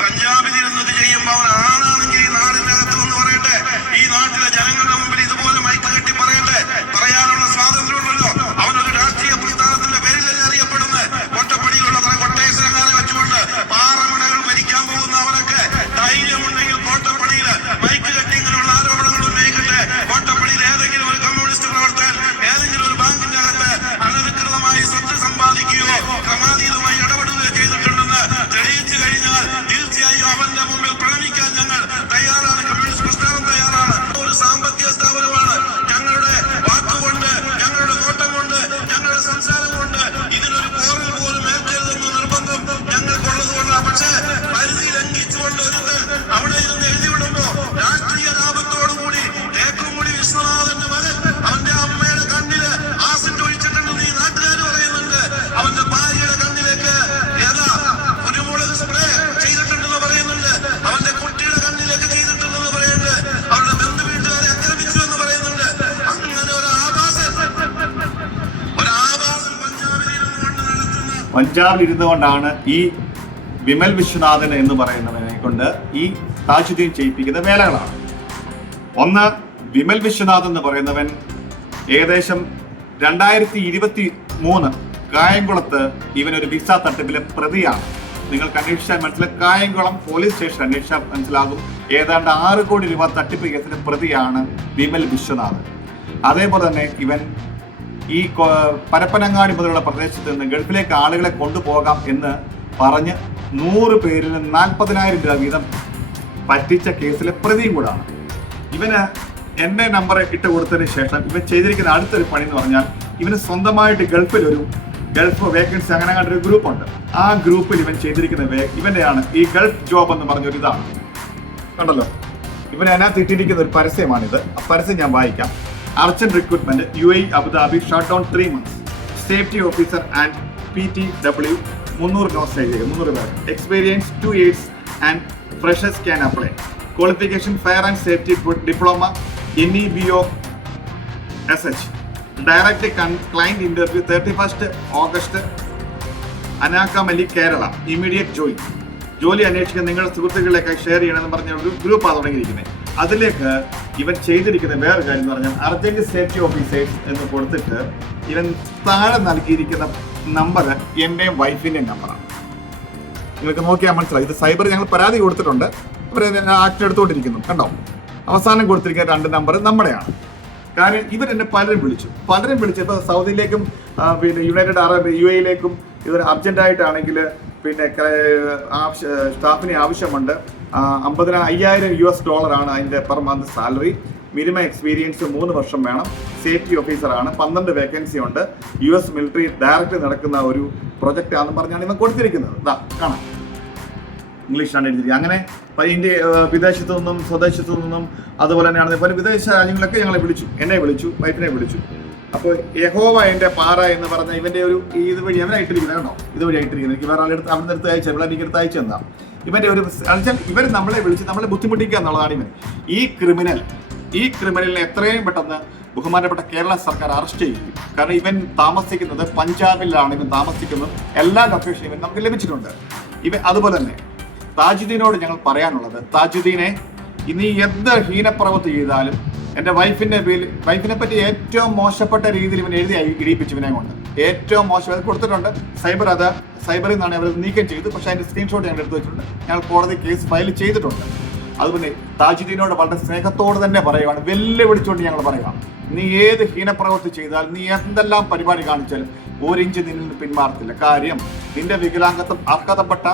പഞ്ചാബിൽ ഇരുന്നത് ചെയ്യുമ്പോ അവൻ ആണാണെങ്കിൽ ഈ നാടിന്റെ അകത്ത് എന്ന് പറയട്ടെ, ഈ നാട്ടിലെ ജനങ്ങളുടെ മുമ്പിൽ ഇതുപോലെ മൈക്ക് കെട്ടി പറയട്ടെ, പറയാനുള്ള സ്വാതന്ത്ര്യം ഉണ്ടല്ലോ. അവനൊരു രാഷ്ട്രീയ പ്രസ്ഥാനത്തിന്റെ പേരിലല്ലേ അറിയപ്പെടുന്നത്. കൊട്ടപ്പടിയിലുള്ള കുറെ കൊട്ടേശ്വരക്കാരെ വെച്ചുകൊണ്ട് പാറമടകൾ ഭരിക്കാൻ പോകുന്ന അവരൊക്കെ ധൈര്യമുണ്ടെങ്കിൽ കോട്ടപ്പടിയിൽ മൈക്ക് കെട്ടി ഇങ്ങനെയുള്ള ആരോപണങ്ങൾ ഉന്നയിക്കട്ടെ. കോട്ടപ്പടിയിൽ ഏതെങ്കിലും ഒരു കമ്മ്യൂണിസ്റ്റ് പ്രവർത്തകൻ ഏതെങ്കിലും ഒരു ബാങ്കിന്റെ അകത്ത് അനധികൃതമായി സ്വത്ത് സമ്പാദിക്കുകയോ ക്രമാതീതമായി ഇടപെടുകയോ ചെയ്തിട്ടുണ്ടെന്ന് തെളിയിച്ചു കഴിഞ്ഞാൽ തീർച്ചയായും അവന്റെ മുമ്പിൽ പ്രണമിക്കാൻ ഞങ്ങൾ തയ്യാറാണ്. കമ്മ്യൂണിസ്റ്റ് പ്രസ്ഥാനം തയ്യാറാണ്. ഒരു സാമ്പത്തിക സ്ഥാപനമാണ്. ഞങ്ങളുടെ വാക്കുകൊണ്ട്, ഞങ്ങളുടെ നോട്ടം കൊണ്ട്, ഞങ്ങളുടെ സംസാരം കൊണ്ട് ഇതിനൊരു പോറൽ പോലും ഏൽക്കരുതെന്ന നിർബന്ധം ഞങ്ങൾക്കുള്ളത് കൊണ്ടാണ്. പക്ഷേ പരിധി ലംഘിച്ചുകൊണ്ട് ഒരുത്തൻ അവിടെ ഇരുന്ന് എഴുതിവിടുമ്പോ രാഷ്ട്രീയ ലാഭത്തോടുകൂടി തേക്കുംകുടി വിശ്വനാഥന്റെ മകൻ അവന്റെ അമ്മയുടെ കണ്ണില് ആസിഡ് ഒഴിച്ചിട്ടുണ്ടെന്ന് ഈ നാട്ടുകാർ പറയുന്നുണ്ട്. അവന്റെ ഭാര്യയുടെ കണ്ണിലേക്ക് കുരുമുളക് സ്പ്രേ ചെയ്തിട്ടുണ്ടെന്ന് പറയുന്നുണ്ട്. അവന്റെ കുട്ടിയുടെ കണ്ണിലേക്ക് ചെയ്തിട്ടുണ്ടെന്ന് പറയുന്നുണ്ട്. അവരുടെ ബന്ധു വീട്ടുകാരെ ആക്രമിച്ചു എന്ന് പറയുന്നുണ്ട്. അങ്ങനെ ഒരു ആഭാസം പഞ്ചാബിൽ ഇരുന്നു കൊണ്ടാണ് ഈ വിമൽ വിശ്വനാഥൻ എന്ന് പറയുന്നവനെ കൊണ്ട് ഈ താജുദ്ദീൻ ചെയ്യിപ്പിക്കുന്ന വേലകളാണ്. ഒന്ന്, വിമൽ വിശ്വനാഥ് എന്ന് പറയുന്നവൻ ഏകദേശം 2023 കായംകുളത്ത് ഇവനൊരു വിസ തട്ടിപ്പിലെ പ്രതിയാണ്. നിങ്ങൾക്ക് അന്വേഷിച്ചാൽ മനസ്സിലാക്കും. കായംകുളം പോലീസ് സ്റ്റേഷൻ അന്വേഷിച്ചാൽ മനസ്സിലാകും. ഏതാണ്ട് 6 കോടി രൂപ തട്ടിപ്പ് കേസിന്റെ പ്രതിയാണ് വിമൽ വിശ്വനാഥ്. അതേപോലെ തന്നെ ഇവൻ ഈ പരപ്പനങ്ങാടി മുതലുള്ള പ്രദേശത്ത് നിന്ന് ഗൾഫിലേക്ക് ആളുകളെ കൊണ്ടുപോകാം എന്ന് പറഞ്ഞ് 100 പേരിൽ 40,000 രൂപ വീതം പറ്റിച്ച കേസിലെ പ്രതിയും കൂടാണ്. ഇവന് എൻ്റെ നമ്പർ ഇട്ട് കൊടുത്തതിന് ശേഷം ഇവൻ ചെയ്തിരിക്കുന്ന അടുത്തൊരു പണി എന്ന് പറഞ്ഞാൽ, ഇവന് സ്വന്തമായിട്ട് ഗൾഫ് വേക്കൻസി അങ്ങനെ ഒരു ഗ്രൂപ്പുണ്ട്. ആ ഗ്രൂപ്പിൽ ഇവൻ ചെയ്തിരിക്കുന്ന ഇവൻ്റെയാണ് ഈ ഗൾഫ് ജോബ് എന്ന് പറഞ്ഞൊരു ഇതാണ്. കണ്ടല്ലോ, ഇവൻ അതിനകത്ത് ഇട്ടിരിക്കുന്ന ഒരു പരസ്യമാണിത്. ആ പരസ്യം ഞാൻ വായിക്കാം. Urgent recruitment UAE Abu Dhabi shut down 3 months. Safety officer and PTW 300 300 പേർ. Experience 2 years and freshers can apply. Qualification fire and safety diploma NEBO SH. Direct client interview 31st August Angamaly Kerala. Immediate ജോലി അന്വേഷിക്കാൻ നിങ്ങളുടെ സുഹൃത്തുക്കളിലേക്കായി ഷെയർ ചെയ്യണമെന്ന് പറഞ്ഞ ഒരു ഗ്രൂപ്പാണ് തുടങ്ങിയിരിക്കുന്നത്. അതിലേക്ക് ഇവൻ ചെയ്തിരിക്കുന്ന വേറെ കാര്യം എന്ന് പറഞ്ഞാൽ അർജന്റ് സേഫ്റ്റി ഓഫീസേഴ്സ് എന്ന് കൊടുത്തിട്ട് ഇവൻ താഴെ നൽകിയിരിക്കുന്ന നമ്പർ എൻ്റെയും വൈഫിൻ്റെയും നമ്പറാണ്. നിങ്ങൾക്ക് നോക്കിയാൽ മനസ്സിലായി. ഇത് സൈബർ ഞങ്ങൾ പരാതി കൊടുത്തിട്ടുണ്ട്. അവർ ആക്ട് എടുത്തുകൊണ്ടിരിക്കുന്നു. കണ്ടോ, അവസാനം കൊടുത്തിരിക്കുന്ന 2 നമ്പർ നമ്മുടെയാണ്. കാര്യം ഇവരെന്നെ പലരും വിളിച്ചപ്പോൾ സൗദിയിലേക്കും പിന്നെ യുണൈറ്റഡ് അറബ് UAEയിലേക്കും ഇവർ അർജന്റായിട്ടാണെങ്കിൽ പിന്നെ സ്റ്റാഫിനെ ആവശ്യമുണ്ട്. $50,000 അതിൻ്റെ per month salary. Minimum experience 3 വർഷം വേണം. സേഫ്റ്റി ഓഫീസറാണ്. 12 വേക്കൻസി ഉണ്ട്. US മിലിറ്ററി ഡയറക്റ്റ് നടക്കുന്ന ഒരു പ്രൊജക്റ്റ് ആണെന്ന് പറഞ്ഞാണ് ഇവൻ കൊടുത്തിരിക്കുന്നത്. ഇതാ കാണാം, ഇംഗ്ലീഷാണ് എഴുതിയിരിക്കുന്നത്. അങ്ങനെ ഇന്ത്യ വിദേശത്തു നിന്നും സ്വദേശത്തു നിന്നും അതുപോലെ തന്നെയാണ് പല വിദേശ രാജ്യങ്ങളൊക്കെ എന്നെ വിളിച്ചു, വൈഫിനെ വിളിച്ചു. അപ്പോൾ യഹോവ എൻ്റെ പാറ എന്ന് പറഞ്ഞ ഇവൻ്റെ ഒരു ഇതുവഴി അവനായിട്ടിരിക്കുന്നത് കേട്ടോ. ഇതുവഴി ആയിട്ടിരിക്കുന്നത് എനിക്ക് വേറെ ആളെടുത്ത് അവിടെ നിന്ന് അയച്ചു, ഇവിടെ എനിക്ക് എടുത്ത് അയച്ചു തന്നാ. ഇവൻ്റെ ഒരു ഇവർ നമ്മളെ വിളിച്ച് നമ്മളെ ബുദ്ധിമുട്ടിക്കുക എന്നുള്ളതാണ് ഇവൻ. ഈ ക്രിമിനലിനെ എത്രയും പെട്ടെന്ന് ബഹുമാനപ്പെട്ട കേരള സർക്കാർ അറസ്റ്റ് ചെയ്യും. കാരണം ഇവൻ താമസിക്കുന്നത് പഞ്ചാബിലാണ്. ഇവൻ താമസിക്കുന്നത് എല്ലാ ലൊക്കേഷനും ഇവൻ നമുക്ക് ലഭിച്ചിട്ടുണ്ട്. അതുപോലെ തന്നെ താജുദ്ദീനോട് ഞങ്ങൾ പറയാനുള്ളത്, താജുദ്ദീനെ ഇനി എന്ത് ഹീനപ്രവൃത്തി ചെയ്താലും എൻ്റെ വൈഫിനെ പറ്റി ഏറ്റവും മോശപ്പെട്ട രീതിയിൽ ഇവൻ എഴുതി ഇടിപ്പിച്ചു. ഇവനെ കൊണ്ട് ഏറ്റവും മോശം കൊടുത്തിട്ടുണ്ട്. സൈബറിൽ നിന്നാണ് അവർ നീക്കം ചെയ്തു. പക്ഷേ അതിൻ്റെ സ്ക്രീൻഷോട്ട് ഞങ്ങൾ എടുത്തു വെച്ചിട്ടുണ്ട്. ഞങ്ങൾ കോടതി കേസ് ഫയൽ ചെയ്തിട്ടുണ്ട്. അതുപോലെ താജുദ്ദീനോട് വളരെ സ്നേഹത്തോട് തന്നെ പറയുവാണ്, വെല്ലുവിളിച്ചുകൊണ്ട് ഞങ്ങൾ പറയുകയാണ്, നീ ഏത് ഹീനപ്രവൃത്തി ചെയ്താലും, നീ എന്തെല്ലാം പരിപാടി കാണിച്ചാലും 1 ഇഞ്ച് നിന്നിൽ നിന്ന് പിന്മാറത്തില്ല. കാര്യം നിന്റെ വികലാംഗത്വം അർഹതപ്പെട്ട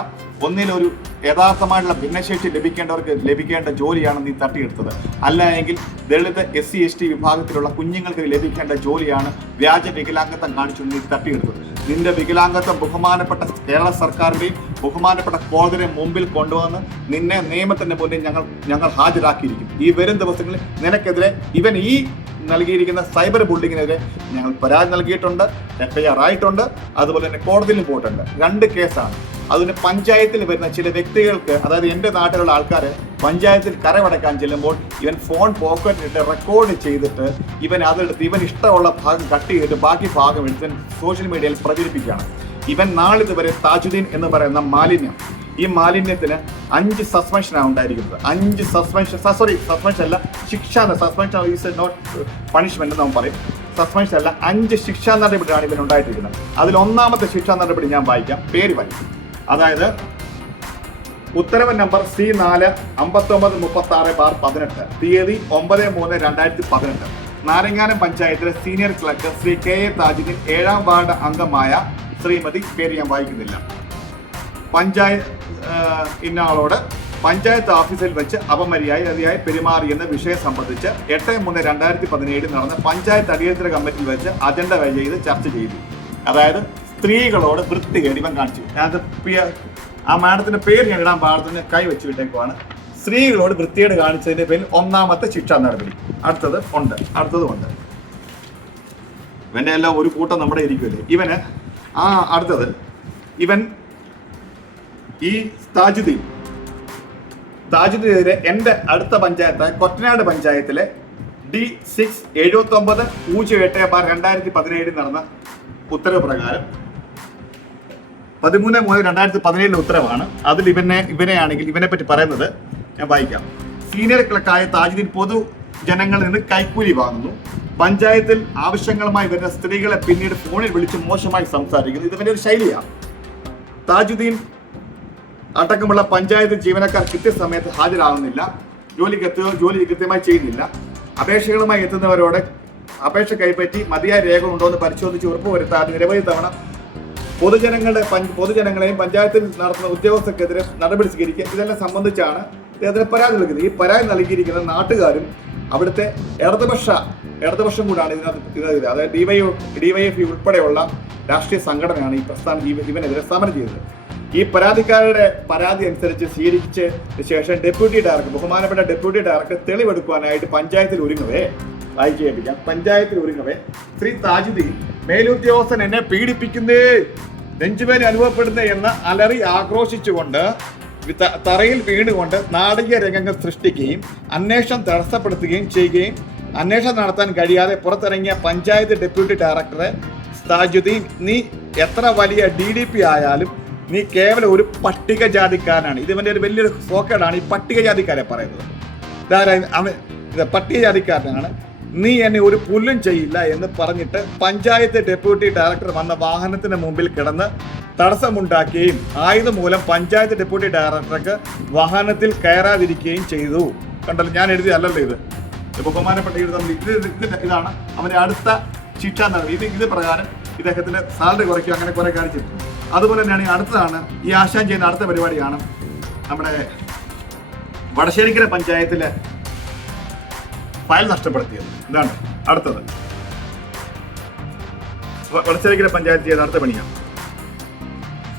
ഒന്നിലൊരു യഥാർത്ഥമായിട്ടുള്ള ഭിന്നശേഷി ലഭിക്കേണ്ടവർക്ക് ലഭിക്കേണ്ട ജോലിയാണ് നീ തട്ടിയെടുത്തത്. അല്ല എങ്കിൽ ദളിത് SC ST വിഭാഗത്തിലുള്ള കുഞ്ഞുങ്ങൾക്ക് ലഭിക്കേണ്ട ജോലിയാണ് വ്യാജ വികലാംഗത്വം കാണിച്ചു നീ തട്ടിയെടുത്തത്. നിന്റെ വികലാംഗത്വം ബഹുമാനപ്പെട്ട കേരള സർക്കാരിന്റെയും ബഹുമാനപ്പെട്ട കോടതിയുടെ മുമ്പിൽ കൊണ്ടുവന്ന് നിന്നെ നിയമത്തിന്റെ മുന്നിൽ ഞങ്ങൾ ഹാജരാക്കിയിരിക്കും. ഈ വരും ദിവസങ്ങളിൽ നിനക്കെതിരെ ഇവൻ ഈ നൽകിയിരിക്കുന്ന സൈബർ ബുള്ളിങ്ങിനെതിരെ ഞങ്ങൾ പരാതി നൽകിയിട്ടുണ്ട്, FIR ആയിട്ടുണ്ട്. അതുപോലെ തന്നെ കോടതിയിലും പോയിട്ടുണ്ട്. 2 കേസാണ്. അതിന് പഞ്ചായത്തിൽ വരുന്ന ചില വ്യക്തികൾക്ക്, അതായത് എൻ്റെ നാട്ടിലുള്ള ആൾക്കാർ പഞ്ചായത്തിൽ കരമടക്കാൻ ചെല്ലുമ്പോൾ ഇവൻ ഫോൺ പോക്കറ്റിലിട്ട് റെക്കോർഡ് ചെയ്തിട്ട് അതെടുത്ത് ഇവൻ ഇഷ്ടമുള്ള ഭാഗം കട്ട് ചെയ്തിട്ട് ബാക്കി ഭാഗം എടുത്ത് സോഷ്യൽ മീഡിയയിൽ പ്രചരിപ്പിക്കുകയാണ്. ഇവൻ നാളിതുവരെ താജുദ്ദീൻ എന്ന് പറയുന്ന മാലിന്യം, ഈ മാലിന്യത്തിന് 5 സസ്പെൻഷനാണ് ഉണ്ടായിരിക്കുന്നത്. 5 സസ്പെൻഷൻ അല്ല, സസ്പെൻഷൻ ഈസ് നോട്ട് പണിഷ്മെന്റ് എന്ന് പറയും. സസ്പെൻഷൻ അല്ല, 5 ശിക്ഷാ നടപടിയാണ് ഇവൻ ഉണ്ടായിട്ടിരിക്കുന്നത്. അതിൽ 1ാമത്തെ ശിക്ഷാ നടപടി ഞാൻ വായിക്കാം, പേര് വായിക്കാം. അതായത് ഉത്തരവ് നമ്പർ C4-5936/18, തീയതി 9/3/2018. നാരങ്ങാനം പഞ്ചായത്തിലെ senior clerk Shri KA Tajuddin 7ാം വാർഡ് അംഗമായ ശ്രീമതി, പേര് ഞാൻ വായിക്കുന്നില്ല, ഇന്നാളോട് പഞ്ചായത്ത് ഓഫീസിൽ വെച്ച് അപമര്യാദയായി പെരുമാറിയെന്ന വിഷയം സംബന്ധിച്ച് 8/3/2017 നടന്ന പഞ്ചായത്ത് അടിയന്തര കമ്മിറ്റിയിൽ വെച്ച് അജണ്ട ചെയ്ത് ചർച്ച ചെയ്തു. അതായത് സ്ത്രീകളോട് വൃത്തികേട് ഇവൻ കാണിച്ചു. ആ മാഡത്തിന്റെ പേര് ഞാൻ ഇടാൻ പാടത്തിന് കൈ വെച്ച് വിട്ടേക്കുവാണ്. സ്ത്രീകളോട് വൃത്തികേട് കാണിച്ചതിന്റെ പേരിൽ 1ാമത്തെ ശിക്ഷാ നടപടി. അടുത്തതുണ്ട്. ഇവന്റെ എല്ലാം ഒരു കൂട്ടം നമ്മുടെ ഇരിക്കുമല്ലേ. അടുത്തത് ഇവൻ ഈ താജുദ്ദീനെതിരെ എൻ്റെ അടുത്ത പഞ്ചായത്തായ കൊറ്റനാട് പഞ്ചായത്തിലെ D679-08/2017 നടന്ന ഉത്തരവ് പ്രകാരം 13/3/2017 ഉത്തരവാണ്. അതിൽ ഇവനെ പറ്റി പറയുന്നത് ഞാൻ വായിക്കാം. സീനിയർ ക്ലർക്കായ താജുദ്ദീൻ പൊതുജനങ്ങളിൽ നിന്ന് കൈക്കൂലി വാങ്ങുന്നു. പഞ്ചായത്തിൽ ആവശ്യങ്ങളുമായി വരുന്ന സ്ത്രീകളെ പിന്നീട് ഫോണിൽ വിളിച്ച് മോശമായി സംസാരിക്കുന്നു. ഇതിന്റെ ഒരു ശൈലിയാണ്. താജുദ്ദീൻ അടക്കമുള്ള പഞ്ചായത്ത് ജീവനക്കാർ കൃത്യസമയത്ത് ഹാജരാകുന്നില്ല, ജോലി കൃത്യമായി ചെയ്യുന്നില്ല. അപേക്ഷകളുമായി എത്തുന്നവരോട് അപേക്ഷ കൈപ്പറ്റി മതിയായ രേഖ ഉണ്ടോ എന്ന് പരിശോധിച്ച് ഉറപ്പുവരുത്താതെ നിരവധി തവണ പൊതുജനങ്ങളെയും പഞ്ചായത്തിൽ നടത്തുന്ന ഉദ്യോഗസ്ഥർക്കെതിരെ നടപടി സ്വീകരിക്കുക. ഇതെല്ലാം സംബന്ധിച്ചാണ് അദ്ദേഹത്തിന് പരാതി നൽകിയത്. ഈ പരാതി നൽകിയിരിക്കുന്ന നാട്ടുകാരും അവിടുത്തെ ഇടതുപക്ഷം കൂടാണ് ഇതിനകത്ത്. അതായത് DYFI ഉൾപ്പെടെയുള്ള രാഷ്ട്രീയ സംഘടനയാണ് ഈ പ്രസ്ഥാനം ഇവനെതിരെ സമരം ചെയ്തത്. ഈ പരാതിക്കാരുടെ പരാതി അനുസരിച്ച് സ്വീകരിച്ച ശേഷം ബഹുമാനപ്പെട്ട ഡെപ്യൂട്ടി ഡയറക്ടർ തെളിവെടുക്കുവാനായിട്ട് പഞ്ചായത്തിൽ ഒരുങ്ങവേ വായിച്ചു കേൾപ്പിക്കാം. പഞ്ചായത്തിൽ ഒരുങ്ങവേ ശ്രീ താജുദ്ദീൻ മേലുദ്യോഗസ്ഥൻ എന്നെ പീഡിപ്പിക്കുന്നേ, നെഞ്ചുവേദന അനുഭവപ്പെടുന്നേ എന്ന് അലറി ആക്രോശിച്ചുകൊണ്ട് തറയിൽ വീണുകൊണ്ട് നാടകീയ രംഗങ്ങൾ സൃഷ്ടിക്കുകയും അന്വേഷണം തടസ്സപ്പെടുത്തുകയും ചെയ്യുകയും അന്വേഷണം നടത്താൻ കഴിയാതെ പുറത്തിറങ്ങിയ പഞ്ചായത്ത് ഡെപ്യൂട്ടി ഡയറക്ടറെ, താജുദ്ദീൻ നീ എത്ര വലിയ DDP ആയാലും നീ കേവലം ഒരു പട്ടികജാതിക്കാരനാണ്. ഇതിവൻ്റെ ഒരു വലിയൊരു സോക്കേടാണ് ഈ പട്ടികജാതിക്കാരെ പറയുന്നത്. ഇത് പട്ടികജാതിക്കാരനാണ്, നീ എന്നെ ഒരു പുല്ലും ചെയ്യില്ല എന്ന് പറഞ്ഞിട്ട് പഞ്ചായത്ത് ഡെപ്യൂട്ടി ഡയറക്ടർ വന്ന വാഹനത്തിന് മുമ്പിൽ കിടന്ന് തടസ്സമുണ്ടാക്കുകയും ആയത് മൂലം പഞ്ചായത്ത് ഡെപ്യൂട്ടി ഡയറക്ടർക്ക് വാഹനത്തിൽ കയറാതിരിക്കുകയും ചെയ്തു. കണ്ടല്ലോ, ഞാൻ എഴുതിയല്ലോ ഇത്. ബഹുമാനപ്പെട്ട ഇതാണ് അവന്റെ അടുത്ത ശിക്ഷാ നടപടി. ഇത് പ്രകാരം ഇദ്ദേഹത്തിന്റെ സാലറി കുറയ്ക്കുക, അങ്ങനെ കുറെ കാര്യം ചെയ്തു. അതുപോലെ തന്നെയാണ് ഈ അടുത്തതാണ് ഈ ആശാൻ ചെയ്യുന്ന അടുത്ത പരിപാടിയാണ് നമ്മുടെ വടശ്ശേരിക്കര പഞ്ചായത്തിലെ ഫയൽ നഷ്ടപ്പെടുത്തിയത്. ഇതാണ് അടുത്തത്. വടശ്ശേരിക്കര പഞ്ചായത്ത് ചെയ്ത അടുത്ത പണിയാണ്.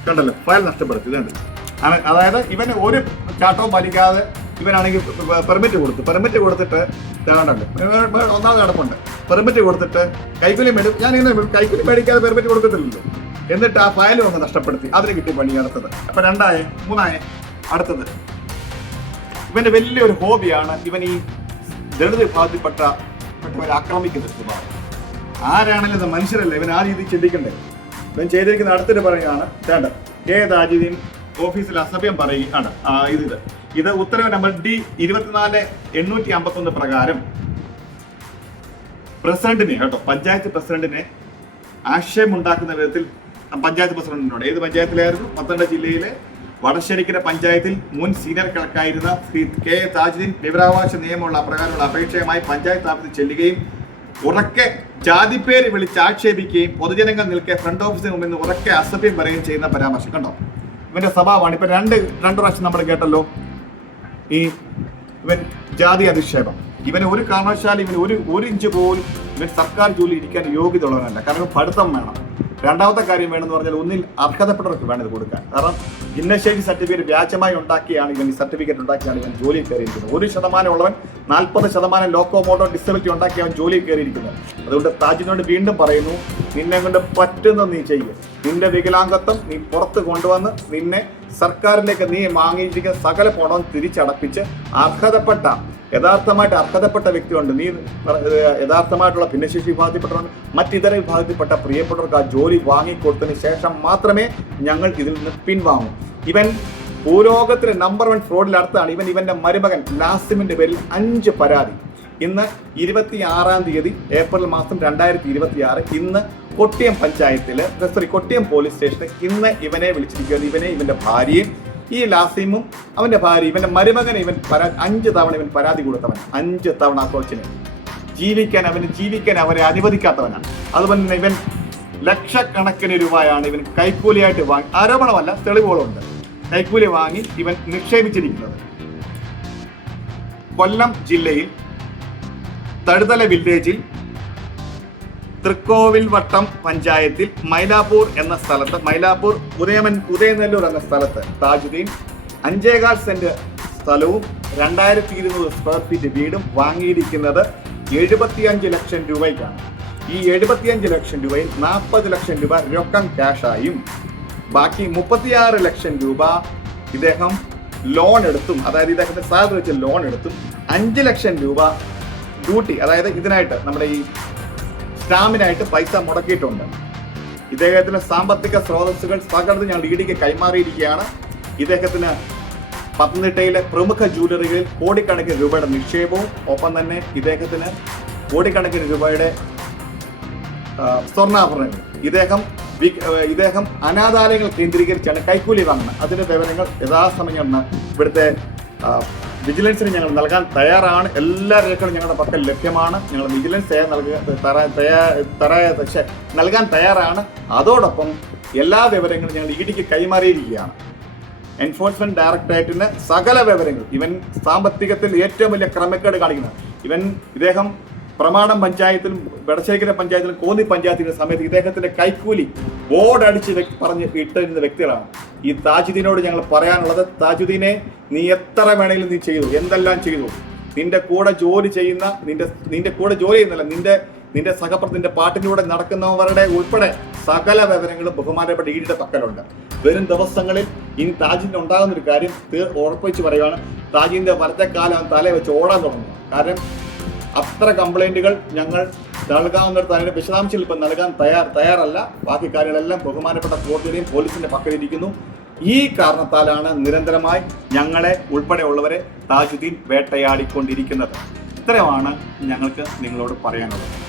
കണ്ടല്ലോ, ഫയൽ നഷ്ടപ്പെടുത്തി. ഇതുണ്ട്. അതായത് ഇവന് ഒരു ചാട്ടവും പാലിക്കാതെ ഇവനാണെങ്കിൽ പെർമിറ്റ് കൊടുത്തിട്ട് ഒന്നാമത് കിടപ്പുണ്ട്. പെർമിറ്റ് കൊടുത്തിട്ട് കൈക്കൂലി ഞാനിങ്ങനെ കൈക്കൂലി മേടിക്കാതെ പെർമിറ്റ് കൊടുത്തിട്ടില്ലല്ലോ. എന്നിട്ട് ആ ഫയൽ വന്ന് നഷ്ടപ്പെടുത്തി. അതിന് കിട്ടി പണി. അടുത്തത് അപ്പൊ 2 3 അടുത്തത് ഇവന്റെ വലിയൊരു ഹോബിയാണ് ഇവൻ ഈ ദളിത് വിഭാഗത്തിൽപ്പെട്ടവരെ ആക്രമിക്കുന്ന സ്വഭാവം. ആരാണെങ്കിലും ഇത് മനുഷ്യരല്ലേ, ഇവൻ ആ രീതിയിൽ ചിന്തിക്കണ്ടേ. ഇവൻ ചെയ്തിരിക്കുന്ന അടുത്തൊരു പറയുകയാണ് വേണ്ട കെ താജുദ്ദീൻ ഓഫീസിൽ അസഭ്യം പറയുകയാണ്. ഇത് ഉത്തരവ് നമ്പർ D 24/851 പ്രകാരം പ്രസിഡന്റിനെ പഞ്ചായത്ത് പ്രസിഡന്റിനെ ആശയമുണ്ടാക്കുന്ന വിധത്തിൽ പഞ്ചായത്ത് പ്രസിഡന്റിനോട്, ഏത് പഞ്ചായത്തിലായിരുന്നു? പത്തനംതിട്ട ജില്ലയിലെ വടശ്ശേരിക്കര പഞ്ചായത്തിൽ മുൻ സീനിയർ ക്ലർക്കായിരുന്ന ശ്രീ കെ താജുദ്ദീൻ വിവരാവകാശ നിയമമുള്ള അപ്രകാരമുള്ള അപേക്ഷയുമായി പഞ്ചായത്ത് ഓഫീസിൽ ചെല്ലുകയും ഉറക്കെ ജാതിപ്പേര് വിളിച്ച് ആക്ഷേപിക്കുകയും പൊതുജനങ്ങൾ നിൽക്കെ ഫ്രണ്ട് ഓഫീസിന് മുമ്പിൽ നിന്ന് ഉറക്കെ അസഭ്യം പറയുകയും ചെയ്യുന്ന പരാമർശം. കണ്ടോ, ഇവന്റെ സ്വഭാവമാണ്. ഇപ്പൊ രണ്ട് പ്രാവശ്യം നമ്മൾ കേട്ടല്ലോ ഇവൻ ജാതി അധിക്ഷേപം. ഇവന് ഒരു കാരണവശാലും ഇവന് ഒരു ഇഞ്ച് പോലും ഇവൻ സർക്കാർ ജോലി ഇരിക്കാൻ യോഗ്യത ഉള്ളവനല്ല. കാരണം പഠിത്തം വേണം. രണ്ടാമത്തെ കാര്യം വേണമെന്ന് പറഞ്ഞാൽ ഒന്നിൽ അർഹതപ്പെട്ടവർക്ക് വേണം ഇത് കൊടുക്കാൻ. കാരണം ഭിന്നശേഷി സർട്ടിഫിക്കറ്റ് വ്യാജമായി ഉണ്ടാക്കിയാണ് ഇവൻ ഈ സർട്ടിഫിക്കറ്റ് ഉണ്ടാക്കിയാണ് ഇവൻ ജോലിയിൽ കയറിയിരിക്കുന്നത്. 1% ഉള്ളവൻ 40% ലോക്കോമോട്ടോ ഡിസബിലിറ്റി ഉണ്ടാക്കി അവൻ ജോലിയിൽ കയറിയിരിക്കുന്നത്. അതുകൊണ്ട് താജിനോട് വീണ്ടും പറയുന്നു, നിന്നെ കൊണ്ട് പറ്റുന്ന നീ ചെയ്യും. നിന്റെ വികലാംഗത്വം നീ പുറത്ത് കൊണ്ടുവന്ന് നിന്നെ സർക്കാരിലേക്ക് നീ വാങ്ങിയിരിക്കുന്ന സകല പണവും തിരിച്ചടപ്പിച്ച് യഥാർത്ഥമായിട്ട് അർഹതപ്പെട്ട വ്യക്തിയുണ്ട്, നീ യഥാർത്ഥമായിട്ടുള്ള ഭിന്നശേഷി വിഭാഗത്തിൽപ്പെട്ടവർ മറ്റിതര വിഭാഗത്തിൽപ്പെട്ട പ്രിയപ്പെട്ടവർക്ക് ആ ജോലി വാങ്ങിക്കൊടുത്തതിന് ശേഷം മാത്രമേ ഞങ്ങൾ ഇതിൽ നിന്ന് പിൻവാങ്ങൂ. ഇവൻ ഭൂലോകത്തിലെ നമ്പർ 1 ഫ്രോഡിൽ അടുത്താണ്. ഇവന്റെ മരുമകൻ ലാസിമിന്റെ പേരിൽ 5 പരാതി. ഇന്ന് 26 തീയതി ഏപ്രിൽ മാസം 2026 ഇന്ന് കൊട്ടിയം പഞ്ചായത്തില് കൊട്ടിയം പോലീസ് സ്റ്റേഷനിൽ ഇന്ന് ഇവനെ വിളിച്ചിരിക്കുകയാണ്. ഇവന്റെ ഭാര്യയും ഈ ലാസിമും അവന്റെ ഭാര്യ ഇവന്റെ മരുമകനെ 5 തവണ ഇവൻ പരാതി കൊടുത്തവൻ. 5 തവണ ആ കോച്ചിന് ജീവിക്കാൻ അവരെ അനുവദിക്കാത്തവനാണ്. അതുപോലെ തന്നെ ഇവൻ ലക്ഷക്കണക്കിന് രൂപയാണ് ഇവൻ കൈക്കൂലിയായിട്ട് വാങ്ങി, ആരോപണമല്ല തെളിവുകളുണ്ട്, കൈക്കൂലി വാങ്ങി ഇവൻ നിക്ഷേപിച്ചിരിക്കുന്നത്. കൊല്ലം ജില്ലയിൽ തഴുതല വില്ലേജിൽ തൃക്കോവിൽവട്ടം പഞ്ചായത്തിൽ മൈലാപ്പൂർ എന്ന സ്ഥലത്ത്, മൈലാപ്പൂർ ഉദയനെല്ലൂർ എന്ന സ്ഥലത്ത് താജുദ്ദീൻ 5.25 സെന്റ് സ്ഥലവും 2200 സ്ക്വയർ ഫീറ്റ് വീടും വാങ്ങിയിരിക്കുന്നത് 75 ലക്ഷം രൂപയ്ക്കാണ്. ഈ 75 ലക്ഷം രൂപയിൽ 40 ലക്ഷം രൂപ രൊക്കം ക്യാഷായും ബാക്കി 36 ലക്ഷം രൂപ ഇദ്ദേഹം ലോൺ എടുത്തും, അതായത് ഇദ്ദേഹത്തിന്റെ സാലറി വെച്ച് ലോൺ എടുത്തും 5 ലക്ഷം രൂപ ഡ്യൂട്ടി, അതായത് ഇതിനായിട്ട് നമ്മുടെ ഈ സ്റ്റാമ്പിനായിട്ട് പൈസ മുടക്കിയിട്ടുണ്ട്. ഇദ്ദേഹത്തിന് സാമ്പത്തിക സ്രോതസ്സുകൾ സകലതും ഞങ്ങൾ ഇഡിക്ക് കൈമാറിയിരിക്കുകയാണ്. ഇദ്ദേഹത്തിന് പത്തനംതിട്ടയിലെ പ്രമുഖ ജ്വല്ലറികളിൽ കോടിക്കണക്കിന് രൂപയുടെ നിക്ഷേപവും ഒപ്പം തന്നെ ഇദ്ദേഹത്തിന് കോടിക്കണക്കിന് രൂപയുടെ സ്വർണ്ണാഭരണങ്ങൾ. ഇദ്ദേഹം അനാഥാലയങ്ങൾ കേന്ദ്രീകരിച്ചാണ് കൈക്കൂലി വാങ്ങുന്നത്. അതിന്റെ വിവരങ്ങൾ യഥാസമയം ഇവിടുത്തെ വിജിലൻസിന് ഞങ്ങൾ നൽകാൻ തയ്യാറാണ്. എല്ലാ രേഖകളും ഞങ്ങളുടെ പക്കൽ ലഭ്യമാണ്. ഞങ്ങൾ വിജിലൻസ് നൽകാൻ തയ്യാറാണ്. അതോടൊപ്പം എല്ലാ വിവരങ്ങളും ഞങ്ങൾ ഇഡിക്ക് കൈമാറിയിരിക്കുകയാണ്. എൻഫോഴ്സ്മെന്റ് ഡയറക്ടറേറ്റിന് സകല വിവരങ്ങൾ, ഇവൻ സാമ്പത്തികത്തിൽ ഏറ്റവും വലിയ ക്രമക്കേട് കാണിക്കുന്നത് ഇദ്ദേഹം പ്രമാണം പഞ്ചായത്തിലും വടശ്ശേരിക്കര പഞ്ചായത്തിലും കോന്നി പഞ്ചായത്തിന്റെ സമയത്ത് ഇദ്ദേഹത്തിന്റെ കൈക്കൂലി ബോർഡടിച്ച് പറഞ്ഞ് ഇട്ടിരുന്ന വ്യക്തികളാണ്. ഈ താജുദ്ദീനോട് ഞങ്ങൾ പറയാനുള്ളത്, താജുദ്ദീനെ നീ എത്ര വേണമെങ്കിലും നീ ചെയ്തു, എന്തെല്ലാം ചെയ്തു. നിന്റെ കൂടെ ജോലി ചെയ്യുന്ന നിന്റെ കൂടെ ജോലി ചെയ്യുന്നില്ല നിന്റെ നിന്റെ പാട്ടിലൂടെ നടക്കുന്നവരുടെ ഉൾപ്പെടെ സകല വിവരങ്ങളും ബഹുമാനപ്പെട്ട ഈടിയുടെ പക്കലുണ്ട്. വരും ദിവസങ്ങളിൽ ഇനി താജിന് ഉണ്ടാകുന്ന ഒരു കാര്യം ഉറപ്പിച്ച് പറയുകയാണ്, താജിന്റെ വലത്തെ കാലം തല വെച്ച് ഓടാൻ തുടങ്ങും. കാരണം അത്ര കംപ്ലൈന്റുകൾ ഞങ്ങൾ നൽകാവുന്നിടത്ത് അതിന്റെ വിശദാംശങ്ങൾ ഇപ്പം നൽകാൻ തയ്യാറല്ല. ബാക്കി കാര്യങ്ങളെല്ലാം ബഹുമാനപ്പെട്ട കോടതിയുടെയും പോലീസിന്റെ പക്കലിരിക്കുന്നു. ഈ കാരണത്താലാണ് നിരന്തരമായി ഞങ്ങളെ ഉൾപ്പെടെയുള്ളവരെ താജുദ്ദീൻ വേട്ടയാടിക്കൊണ്ടിരിക്കുന്നത്. ഇത്രയുമാണ് ഞങ്ങൾക്ക് നിങ്ങളോട് പറയാനുള്ളത്.